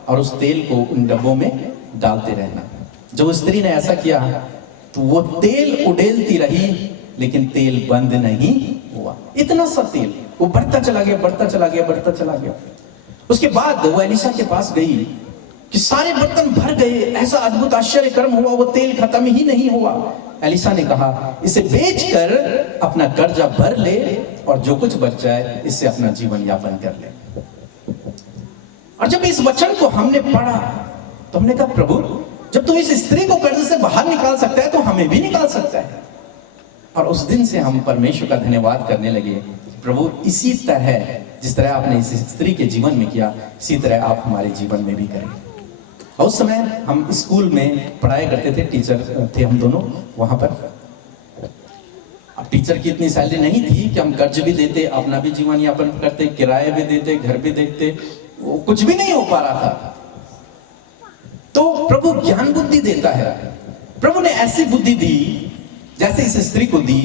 और उस तेल को उन डब्बों में डालते रहना। जब उस स्त्री ने ऐसा किया तो वो तेल उड़ेलती रही, लेकिन तेल बंद नहीं हुआ। इतना सा तेल वो बढ़ता चला गया, बढ़ता चला गया, बढ़ता चला गया। उसके बाद वो एलिसा के पास गई कि सारे बर्तन भर गए, ऐसा अद्भुत आश्चर्य कर्म हुआ, वो तेल खत्म ही नहीं हुआ। एलिसा ने कहा इसे बेचकर अपना कर्जा भर ले और जो कुछ बच जाए इससे अपना जीवन यापन कर ले। और जब इस वचन को हमने पढ़ा तो हमने कहा प्रभु जब तू इस स्त्री को कर्ज से बाहर निकाल सकता है तो हमें भी निकाल सकता है। और उस दिन से हम परमेश्वर का धन्यवाद करने लगे, प्रभु इसी तरह जिस तरह आपने इस स्त्री के जीवन में किया, इसी तरह आप हमारे जीवन में भी करें। और उस समय हम स्कूल में पढ़ाई करते थे, टीचर थे हम दोनों वहां पर। अब टीचर की इतनी सैलरी नहीं थी कि हम कर्ज भी देते, अपना भी जीवन यापन करते, किराए भी देते, घर भी देखते, वो कुछ भी नहीं हो पा रहा था। तो प्रभु ज्ञान बुद्धि देता है। प्रभु ने ऐसी बुद्धि दी जैसे इस स्त्री को दी,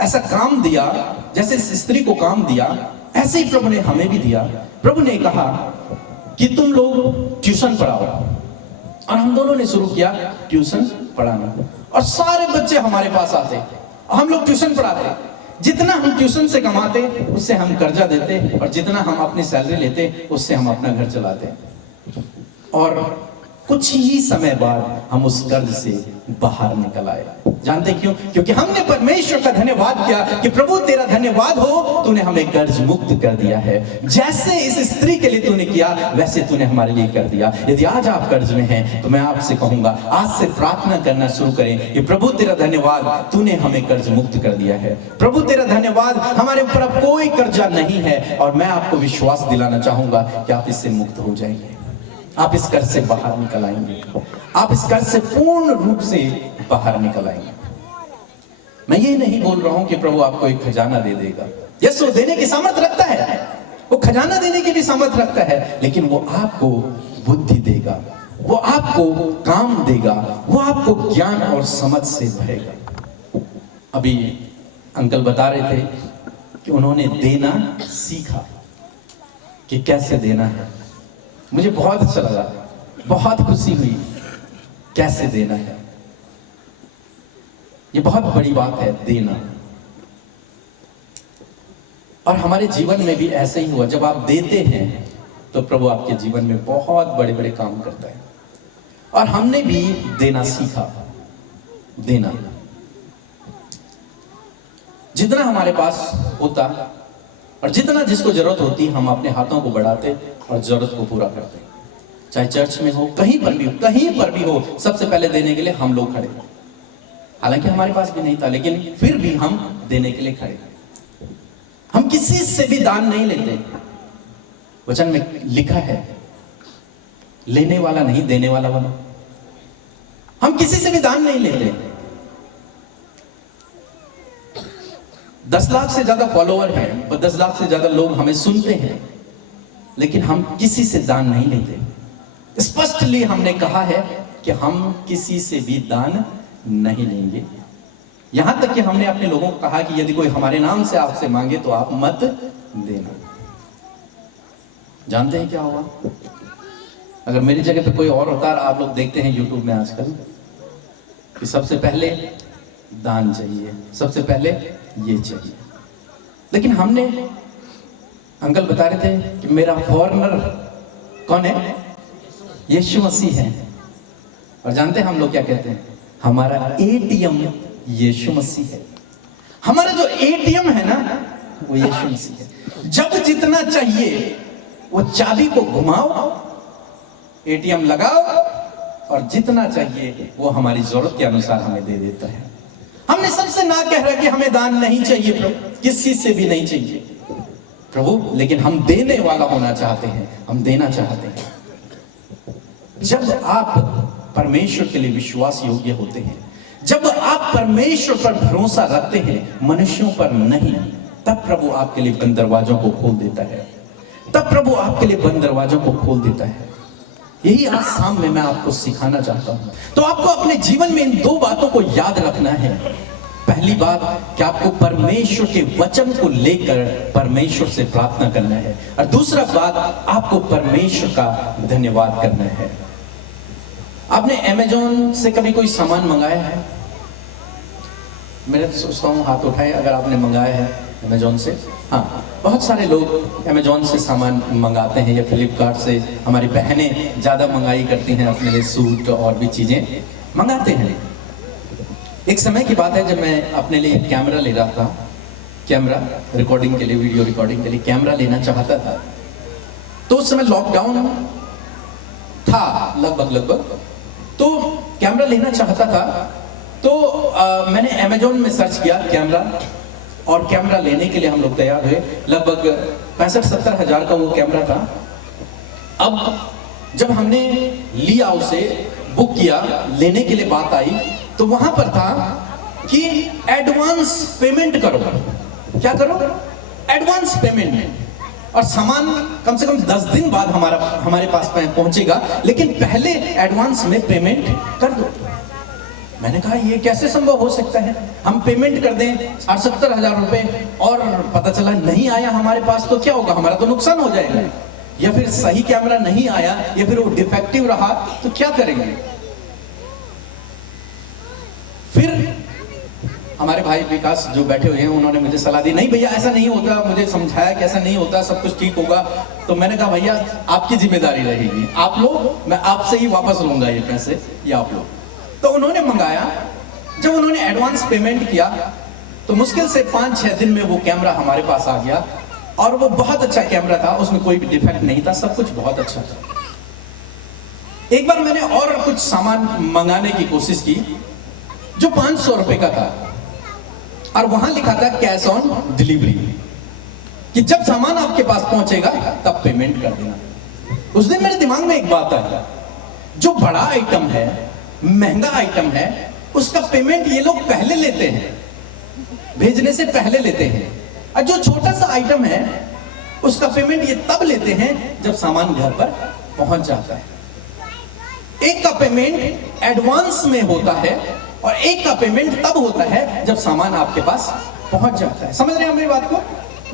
ऐसा काम दिया जैसे इस स्त्री को काम दिया, ऐसे ही प्रभु ने हमें भी दिया। प्रभु ने कहा कि तुम लोग ट्यूशन पढ़ाओ, और हम दोनों ने शुरू किया ट्यूशन पढ़ाना। और सारे बच्चे हमारे पास आते, हम लोग ट्यूशन पढ़ाते। जितना हम ट्यूशन से कमाते उससे हम कर्जा देते, और जितना हम अपनी सैलरी लेते उससे हम अपना घर चलाते। और कुछ ही समय बाद हम उस कर्ज से बाहर निकल आए। जानते क्यों? क्योंकि हमने परमेश्वर का धन्यवाद किया कि प्रभु तेरा धन्यवाद हो, तूने हमें कर्ज मुक्त कर दिया है। जैसे इस स्त्री के लिए तूने किया वैसे तूने हमारे लिए कर दिया। यदि आज आप कर्ज में हैं तो मैं आपसे कहूंगा आज से प्रार्थना करना शुरू करें कि प्रभु तेरा धन्यवाद, तूने हमें कर्ज मुक्त कर दिया है। प्रभु तेरा धन्यवाद, हमारे ऊपर अब कोई कर्जा नहीं है। और मैं आपको विश्वास दिलाना चाहूंगा कि आप इससे मुक्त हो जाएंगे, आप इस कर्ज से बाहर निकल आएंगे, आप इस कर्ज से पूर्ण रूप से बाहर निकल आएंगे। मैं ये नहीं बोल रहा हूं कि प्रभु आपको एक खजाना दे देगा। यस, वो देने की सामर्थ रखता है, वो खजाना देने की भी सामर्थ रखता है, लेकिन वो आपको बुद्धि देगा, वो आपको काम देगा, वो आपको ज्ञान और समझ से भरेगा। अभी अंकल बता रहे थे कि उन्होंने देना सीखा कि कैसे देना है। मुझे बहुत अच्छा लगा, बहुत खुशी हुई। कैसे देना है, ये बहुत बड़ी बात है, देना। और हमारे जीवन में भी ऐसे ही हुआ, जब आप देते हैं तो प्रभु आपके जीवन में बहुत बड़े बड़े काम करता है। और हमने भी देना सीखा। देना जितना हमारे पास होता और जितना जिसको जरूरत होती, हम अपने हाथों को बढ़ाते और जरूरत को पूरा करते। चाहे चर्च में हो, कहीं पर भी हो, कहीं पर भी हो, सबसे पहले देने के लिए हम लोग खड़े। हालांकि हमारे पास भी नहीं था, लेकिन फिर भी हम देने के लिए खड़े। हम किसी से भी दान नहीं लेते। वचन में लिखा है लेने वाला नहीं, देने वाला बनो। हम किसी से भी दान नहीं लेते। 10 लाख से ज्यादा फॉलोअर हैं, 10 लाख से ज्यादा लोग हमें सुनते हैं, लेकिन हम किसी से दान नहीं लेते। स्पष्टली हमने कहा है कि हम किसी से भी दान नहीं लेंगे। यहां तक कि हमने अपने लोगों को कहा कि यदि कोई हमारे नाम से आपसे मांगे तो आप मत देना। जानते हैं क्या होगा? अगर मेरी जगह पे कोई और होता, आप लोग देखते हैं यूट्यूब में आजकल कि सबसे पहले दान चाहिए, सबसे पहले ये चाहिए। लेकिन हमने, अंकल बता रहे थे कि मेरा फॉरेनर कौन है? यीशु मसीह है। और जानते हैं हम लोग क्या कहते हैं? हमारा एटीएम यीशु मसीह है। हमारा जो एटीएम है ना, वो यीशु मसीह है। जब जितना चाहिए वो चाबी को घुमाओ, एटीएम लगाओ, और जितना चाहिए वो हमारी जरूरत के अनुसार हमें दे देता है। हमने सबसे ना कह रहा कि हमें दान नहीं चाहिए प्रभु, किसी से भी नहीं चाहिए प्रभु, लेकिन हम देने वाला होना चाहते हैं, हम देना चाहते हैं। जब आप परमेश्वर के लिए विश्वास योग्य होते हैं, जब आप परमेश्वर पर भरोसा रखते हैं, मनुष्यों पर नहीं, तब प्रभु आपके लिए बंद दरवाजों को खोल देता है। तब प्रभु आपके लिए बंद दरवाजों को खोल देता है। यही आज शाम में मैं आपको सिखाना चाहता हूं। तो आपको अपने जीवन में इन 2 बातों को याद रखना है। पहली बात कि आपको परमेश्वर के वचन को लेकर परमेश्वर से प्रार्थना करना है, और दूसरा बात आपको परमेश्वर का धन्यवाद करना है। आपने अमेज़न से कभी कोई सामान मंगाया है? मैं सोचता हूँ हाथ उठाए अगर आपने मंगाया है अमेज़न से। हाँ, बहुत सारे लोग अमेज़न से सामान मंगाते हैं, या फ्लिपकार्ट से। हमारी बहनें ज़्यादा मंगाई करती हैं अपने लिए, सूट और भी चीज़ें मंगाते हैं। एक समय की बात है जब मैं अपने लिए कैमरा ले रहा था, कैमरा रिकॉर्डिंग के लिए, वीडियो रिकॉर्डिंग के लिए कैमरा लेना चाहता था। तो उस समय लॉकडाउन था लगभग, तो कैमरा लेना चाहता था। तो मैंने अमेज़न में सर्च किया कैमरा, और कैमरा लेने के लिए हम लोग तैयार हुए। लगभग 65-70 हजार का वो कैमरा था। अब जब हमने लिया, उसे बुक किया, लेने के लिए बात आई, तो वहां पर था कि एडवांस पेमेंट करो। क्या करो? Advance payment. और सामान कम से कम 10 दिन बाद हमारे पास पहुंचेगा, लेकिन पहले एडवांस में पेमेंट कर दो। मैंने कहा ये कैसे संभव हो सकता है? हम पेमेंट कर दें 60-70 हजार रुपए, और पता चला नहीं आया हमारे पास, तो क्या होगा? हमारा तो नुकसान हो जाएगा। या फिर सही कैमरा नहीं आया, या फिर वो डिफेक्टिव रहा, तो क्या करेंगे? फिर हमारे भाई विकास जो बैठे हुए हैं, उन्होंने मुझे सलाह दी, नहीं भैया ऐसा नहीं होता। मुझे समझाया कि ऐसा नहीं होता, सब कुछ ठीक होगा। तो मैंने कहा भैया आपकी जिम्मेदारी रहेगी, आप लो, मैं आपसे ही वापस लूंगा ये पैसे, ये आप लो। तो उन्होंने मंगाया। जब उन्होंने एडवांस पेमेंट किया, तो मुश्किल से 5-6 दिन में वो कैमरा हमारे पास आ गया, और वो बहुत अच्छा कैमरा था, उसमें कोई भी डिफेक्ट नहीं था, सब कुछ बहुत अच्छा था। एक बार मैंने और कुछ सामान मंगाने की कोशिश की जो 500 रुपए का था, और वहां लिखा था कैश ऑन डिलीवरी, कि जब सामान आपके पास पहुंचेगा तब पेमेंट कर देना। उस दिन मेरे दिमाग में एक बात आई, जो बड़ा आइटम है, महंगा आइटम है, उसका पेमेंट ये लोग पहले लेते हैं, भेजने से पहले लेते हैं। और जो छोटा सा आइटम है उसका पेमेंट ये तब लेते हैं जब सामान घर पर पहुंच जाता है। एक का पेमेंट एडवांस में होता है, और एक का पेमेंट तब होता है जब सामान आपके पास पहुंच जाता है। समझ रहे हैं मेरी बात को?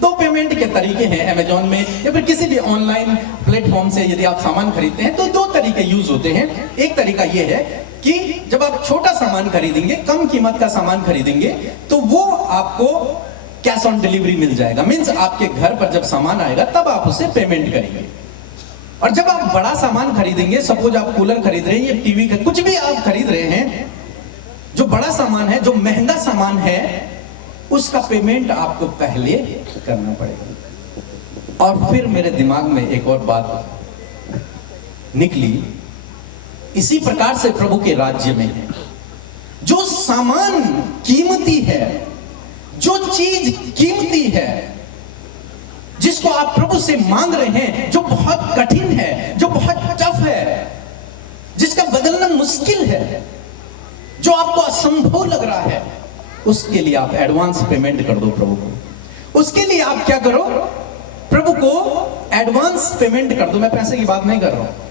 2 पेमेंट के तरीके हैं अमेज़न में, या फिर किसी भी ऑनलाइन प्लेटफॉर्म से यदि आप सामान खरीदते हैं तो 2 तरीके यूज होते हैं। एक तरीका यह है कि जब आप छोटा सामान खरीदेंगे, कम कीमत का सामान खरीदेंगे, तो वो आपको कैश ऑन डिलीवरी मिल जाएगा। मीन्स आपके घर पर जब सामान आएगा तब आप उसे पेमेंट करेंगे। और जब आप बड़ा सामान खरीदेंगे, सपोज आप कूलर खरीद रहे हैं या टीवी का कुछ भी आप खरीद रहे हैं, जो बड़ा सामान है, जो महंगा सामान है, उसका पेमेंट आपको पहले करना पड़ेगा। और फिर मेरे दिमाग में एक और बात निकली, इसी प्रकार से प्रभु के राज्य में है, जो सामान कीमती है, जो चीज कीमती है, जिसको आप प्रभु से मांग रहे हैं, जो बहुत कठिन है, जो बहुत टफ है, जिसका बदलना मुश्किल है, जो आपको असंभव लग रहा है, उसके लिए आप एडवांस पेमेंट कर दो प्रभु को। उसके लिए आप क्या करो, प्रभु को एडवांस पेमेंट कर दो। मैं पैसे की बात नहीं कर रहा हूं,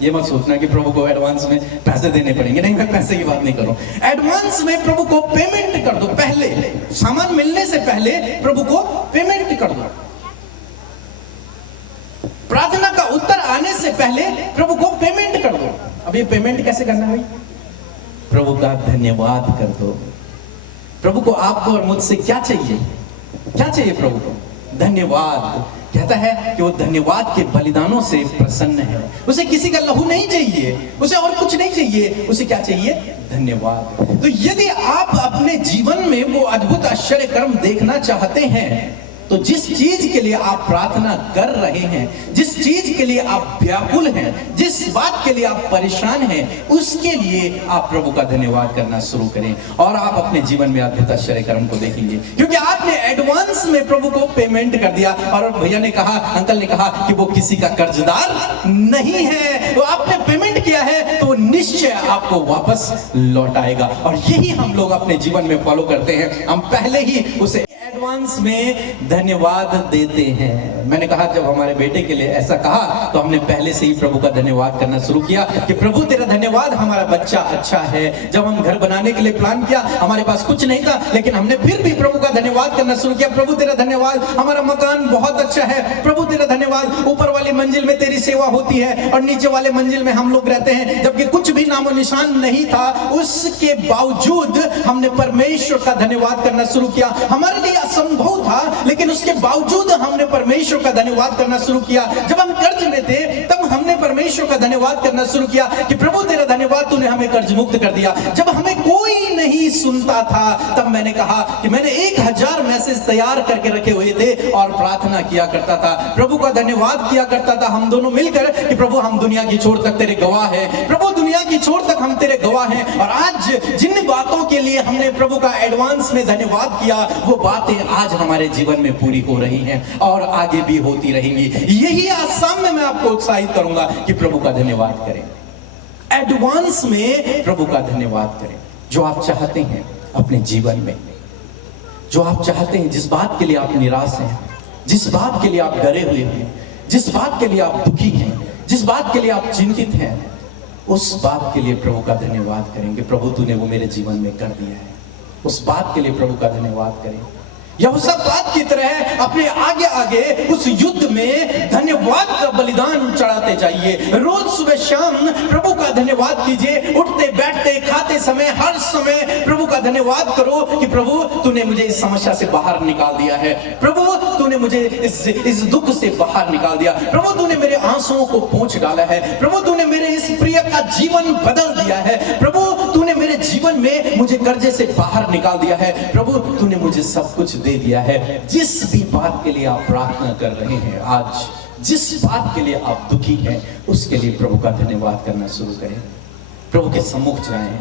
ये मत सोचना कि प्रभु को एडवांस में पैसे देने पड़ेंगे, नहीं, मैं पैसे की बात नहीं कर रहा हूं। एडवांस में प्रभु को पेमेंट कर दो, पहले सामान मिलने से पहले प्रभु को पेमेंट कर दो। प्रार्थना का उत्तर आने से पहले प्रभु को पेमेंट कर दो। अब ये पेमेंट कैसे करना है भाई? प्रभु का धन्यवाद कर दो। प्रभु को आपको और मुझसे क्या चाहिए? क्या चाहिए प्रभु को? धन्यवाद। कहता है कि वो धन्यवाद के बलिदानों से प्रसन्न है। उसे किसी का लहू नहीं चाहिए, उसे और कुछ नहीं चाहिए, उसे क्या चाहिए? धन्यवाद। तो यदि आप अपने जीवन में वो अद्भुत आश्चर्य कर्म देखना चाहते हैं, तो जिस चीज के लिए आप प्रार्थना कर रहे हैं, जिस चीज के लिए आप व्याकुल हैं, जिस बात के लिए आप परेशान हैं, उसके लिए आप प्रभु का धन्यवाद करना शुरू करें और आप अपने जीवन में अद्भुत आश्चर्य कर्म को देखेंगे, क्योंकि आपने एडवांस में प्रभु को पेमेंट कर दिया। और भैया ने कहा, अंकल ने कहा कि वो किसी का कर्जदार नहीं है, वो आपने पेमेंट किया है तो निश्चय आपको वापस लौट आएगा। और यही हम लोग अपने जीवन में फॉलो करते हैं, हम पहले ही उसे एडवांस में धन्यवाद देते हैं। मैंने कहा जब हमारे बेटे के लिए ऐसा कहा तो हमने पहले से ही प्रभु का धन्यवाद करना शुरू किया कि प्रभु तेरा धन्यवाद, हमारा बच्चा अच्छा है। जब हम घर बनाने के लिए प्लान किया, हमारे पास कुछ नहीं था, लेकिन हमने फिर भी प्रभु का धन्यवाद करना शुरू किया। प्रभु तेरा धन्यवाद, हमारा मकान बहुत अच्छा है। प्रभु तेरा धन्यवाद, ऊपर वाली मंजिल में तेरी सेवा होती है और नीचे वाले मंजिल में हम लोग रहते हैं। जबकि कुछ भी नामो निशान नहीं था, उसके बावजूद हमने परमेश्वर का धन्यवाद करना शुरू किया। हमारे लिए असंभव था, लेकिन उसके बावजूद हमने परमेश्वर का धन्यवाद करना शुरू किया। जब हम कर्ज में थे, तब हमने परमेश्वर का धन्यवाद करना शुरू किया कि प्रभु तेरा धन्यवाद, तूने हमें कर्ज मुक्त कर दिया। जब हमें कोई नहीं सुनता था, तब मैंने कहा कि मैंने 1000 मैसेज तैयार करके रखे हुए थे और प्रार्थना किया करता था, प्रभु का धन्यवाद किया करता था, हम दोनों मिलकर कि प्रभु हम दुनिया की छोर तक तेरे गवाह हैं, प्रभु दुनिया की छोर तक हम तेरे गवाह हैं। और आज जिन बातों के लिए हमने प्रभु का एडवांस में धन्यवाद किया, वो बातें आज हमारे जीवन में पूरी हो रही हैं और आगे भी होती रहेंगी। यही आज सामने मैं आपको उत्साहित करूंगा कि प्रभु का धन्यवाद करें, एडवांस में प्रभु का धन्यवाद करें। जो आप चाहते हैं अपने जीवन में, जो आप चाहते हैं, जिस बात के लिए आप निराश हैं, जिस बात के लिए आप डरे हुए हैं, जिस बात के लिए आप दुखी हैं, जिस बात के लिए आप चिंतित हैं, उस बात के लिए प्रभु का धन्यवाद करेंगे। प्रभु तूने वो मेरे जीवन में कर दिया है, उस बात के लिए प्रभु का धन्यवाद करें। यहोशापात की तरह अपने आगे आगे उस युद्ध में धन्यवाद का बलिदान चढ़ाते जाइए। रोज सुबह शाम प्रभु का धन्यवाद कीजिए, उठते बैठते खाते समय हर समय प्रभु का धन्यवाद करो कि प्रभु तूने मुझे इस समस्या से बाहर निकाल दिया है, प्रभु तूने मुझे इस दुख से बाहर निकाल दिया, प्रभु तूने मेरे आंसुओं को पोंछ डाला है, प्रभु तूने मेरे इस प्रिय का जीवन बदल दिया है, प्रभु तूने मेरे जीवन में मुझे कर्जे से बाहर निकाल दिया है, प्रभु तूने मुझे सब कुछ दे दिया है। जिस भी बात के लिए आप प्रार्थना कर रहे हैं, आज जिस बात के लिए आप दुखी हैं, उसके लिए प्रभु का धन्यवाद करना शुरू करें। प्रभु के सम्मुख जाएं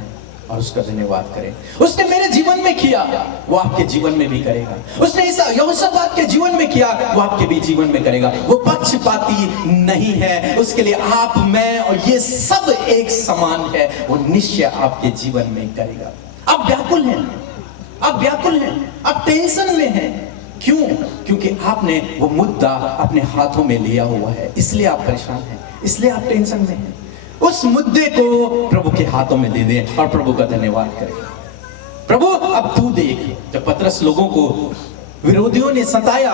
और उसका धन्यवाद करें। उसने मेरे जीवन में किया, वो आपके जीवन में भी करेगा। उसने इस यहोशापात के जीवन में किया, वो आपके भी जीवन में करेगा। वो पक्षपाती नहीं है, उसके लिए आप, मैं और ये सब एक समान है। वो निश्चय आपके जीवन में करेगा। आप व्याकुल हैं, आप व्याकुल हैं, आप टेंशन में हैं। क्यों? क्योंकि आपने वो मुद्दा अपने हाथों में लिया हुआ है, इसलिए आप परेशान हैं, इसलिए आप टेंशन में हैं। उस मुद्दे को प्रभु के हाथों में दे दें और प्रभु का धन्यवाद करें। प्रभु अब तू देख। जब पतरस लोगों को विरोधियों ने सताया,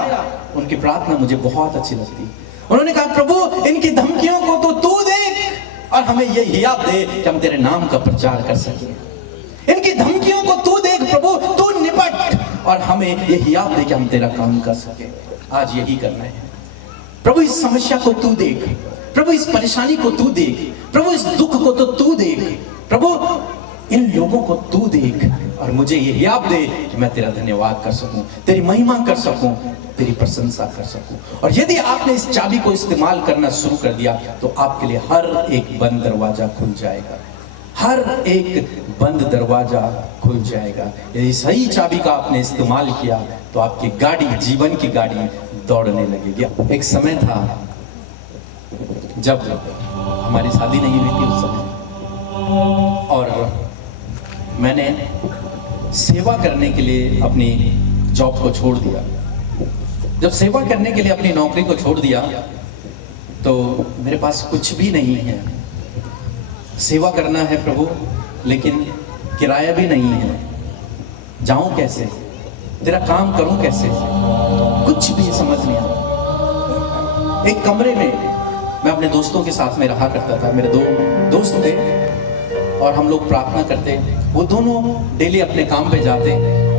उनकी प्रार्थना मुझे बहुत अच्छी लगती। उन्होंने कहा प्रभु इनकी धमकियों को तो तू देख और हमें ये हियाब दे कि हम तेरे नाम का प्रचार कर सकें। इनकी धमकियों को तू देख प्रभु, तू निपट और हमें ये हियाब दे कि हम तेरा काम कर सके। आज यही करना है। प्रभु इस समस्या को तू देख, प्रभु इस परेशानी को तू देख, प्रभु इस दुख को तो तू देख, प्रभु इन लोगों को तू देख और मुझे ये हियाब दे कि मैं तेरा धन्यवाद कर सकूं, तेरी महिमा कर सकूं, तेरी प्रशंसा कर सकूं। और यदि आपने इस चाबी को इस्तेमाल करना शुरू कर दिया तो आपके लिए हर एक बंद दरवाजा खुल जाएगा, हर एक बंद दरवाजा खुल जाएगा। यदि सही चाबी का आपने इस्तेमाल किया तो आपकी गाड़ी, जीवन की गाड़ी दौड़ने लगेगी। एक समय था जब हमारी शादी नहीं हुई थी उस समय, और मैंने सेवा करने के लिए अपनी जॉब को छोड़ दिया। जब सेवा करने के लिए अपनी नौकरी को छोड़ दिया तो मेरे पास कुछ भी नहीं है। सेवा करना है प्रभु, लेकिन किराया भी नहीं है। जाऊं कैसे, तेरा काम करूं कैसे, कुछ भी समझ नहीं आता। एक कमरे में मैं अपने दोस्तों के साथ में रहा करता था। मेरे दो दोस्त थे और हम लोग प्रार्थना करते। वो दोनों डेली अपने काम पे जाते,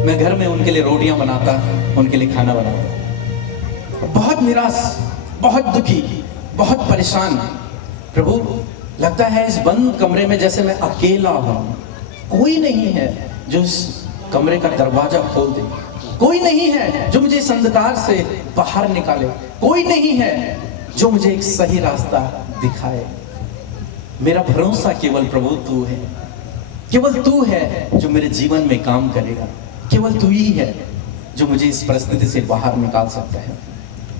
मैं घर में उनके लिए रोटियां बनाता, उनके लिए खाना बनाता। बहुत निराश, बहुत दुखी, बहुत परेशान। प्रभु, लगता है इस बंद कमरे में जैसे मैं अकेला हूं। कोई नहीं है जो इस कमरे का दरवाजा खोल दे, कोई नहीं है जो मुझे इस अंधकार से बाहर निकाले, कोई नहीं है जो मुझे एक सही रास्ता दिखाए। मेरा भरोसा केवल प्रभु तू है। केवल तू है जो मेरे जीवन में काम करेगा। केवल तू ही है जो मुझे इस परिस्थिति से बाहर निकाल सकता है।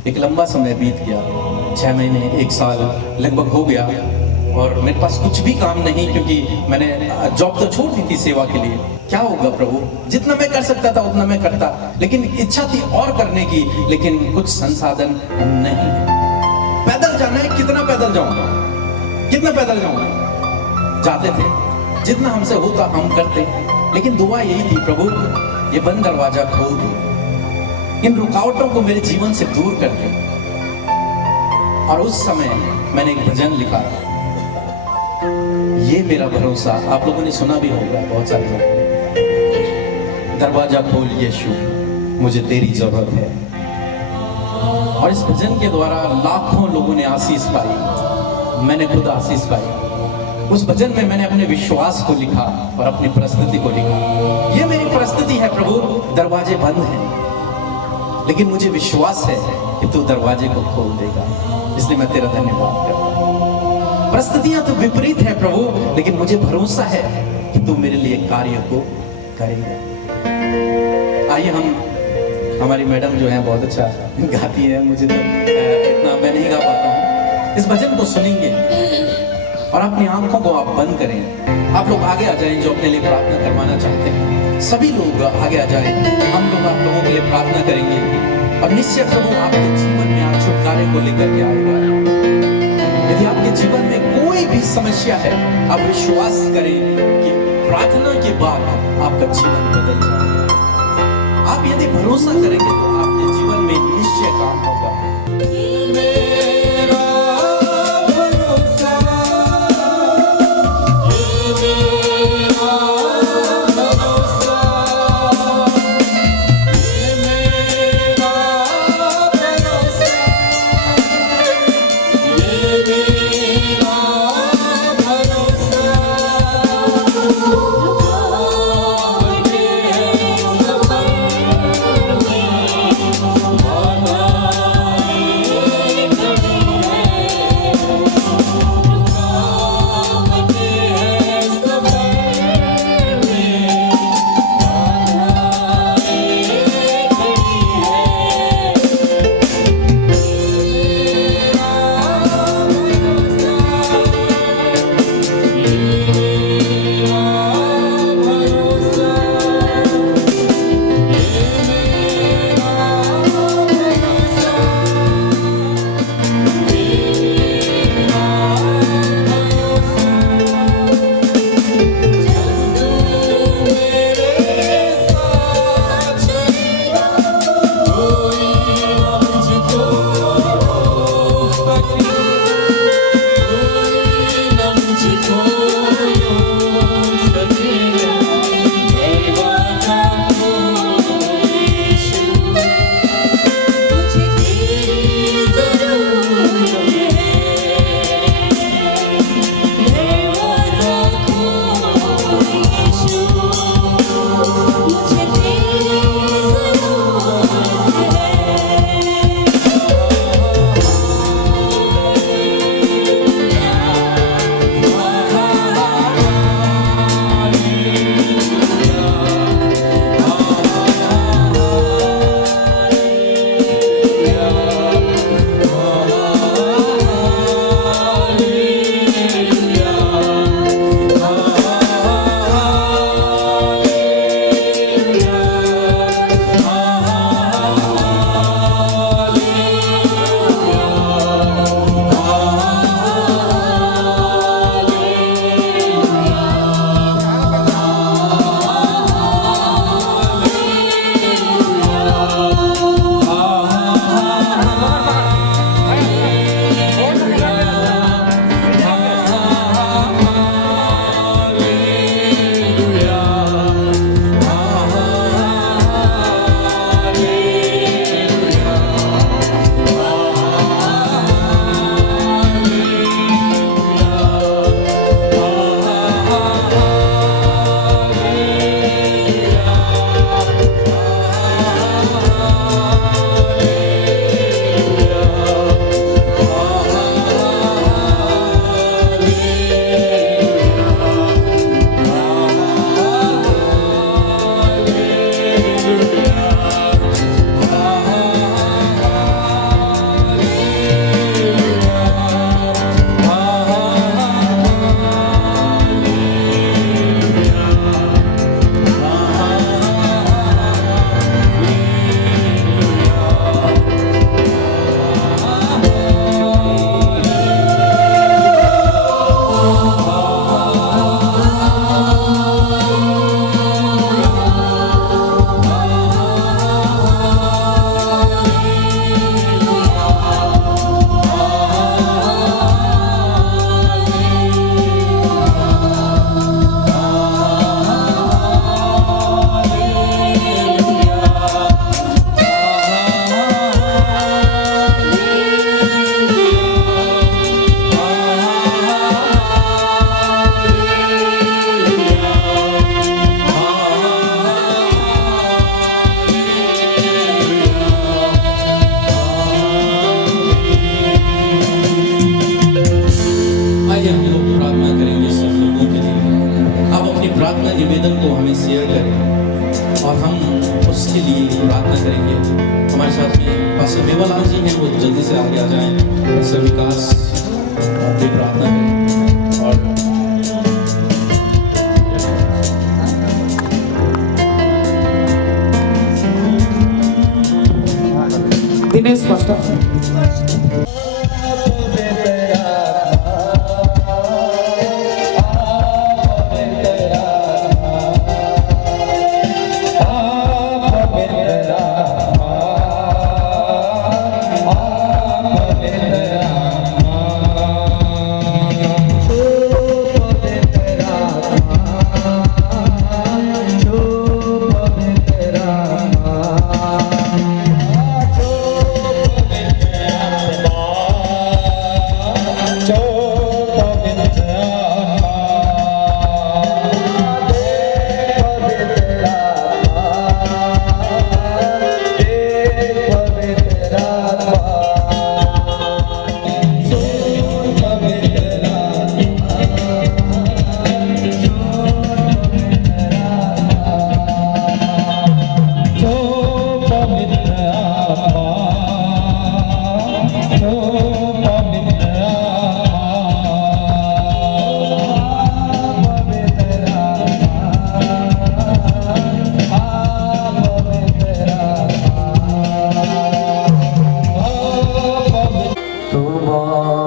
एक लंबा समय बीत गया, 6 महीने, 1 साल लगभग हो गया और मेरे पास कुछ भी काम नहीं, क्योंकि मैंने जॉब तो छोड़ दी थी सेवा के लिए। क्या होगा प्रभु, जितना मैं कर सकता था उतना मैं करता, लेकिन इच्छा थी और करने की, लेकिन कुछ संसाधन नहीं। पैदल जाना है, कितना पैदल जाऊंगा, कितना पैदल जाऊंगा। जाते थे, जितना हमसे होता हम करते, लेकिन दुआ यही थी, प्रभु ये बंद दरवाजा खोल दे, इन रुकावटों को मेरे जीवन से दूर कर दे। और उस समय मैंने एक भजन लिखा, ये मेरा भरोसा। आप लोगों ने सुना भी होगा बहुत सारे लोग। दरवाजा खोल यीशु, मुझे तेरी जरूरत है। और इस भजन के द्वारा लाखों लोगों ने आशीष पाई, मैंने खुद आशीष पाई। उस भजन में मैंने अपने विश्वास को लिखा और अपनी परिस्थिति को लिखा। ये मेरी परिस्थिति है प्रभु, दरवाजे बंद हैं, लेकिन मुझे विश्वास है कि तू दरवाजे को खोल देगा, इसलिए मैं तेरा धन्यवाद करता हूं। परिस्थितियां तो विपरीत है प्रभु, लेकिन मुझे भरोसा है कि तू मेरे लिए कार्य को करेगा। आइए हमारी मैडम जो है बहुत अच्छा गाती है, मुझे तो इतना मैं नहीं गा पाता हूँ। इस भजन को सुनेंगे और अपनी आंखों को आप बंद करें। आप लोग आगे आ जाएं जो अपने लिए प्रार्थना करवाना चाहते हैं, सभी लोग आगे आ जाएं। हम लोग आप लोगों के लिए प्रार्थना करेंगे और निश्चय प्रभु आपके जीवन में आज छुटकारे को लेकर के आएगा। यदि आपके जीवन में कोई भी समस्या है, आप विश्वास करें कि प्रार्थना के बाद आपका जीवन बदल जाएगा। आप यदि भरोसा करेंगे तो आपके जीवन में निश्चय काम होगा। उसके लिए प्रार्थना करेंगे। हमारे साथ में पास्टर मेवालाल जी हैं, वो जल्दी से आगे आ जाएं। पास्टर विकास भी प्रार्थना करें। और दिनेश पास्टर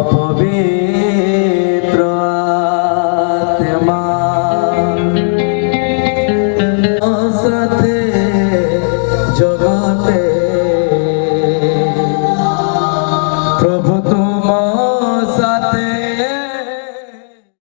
पवित्र आत्मा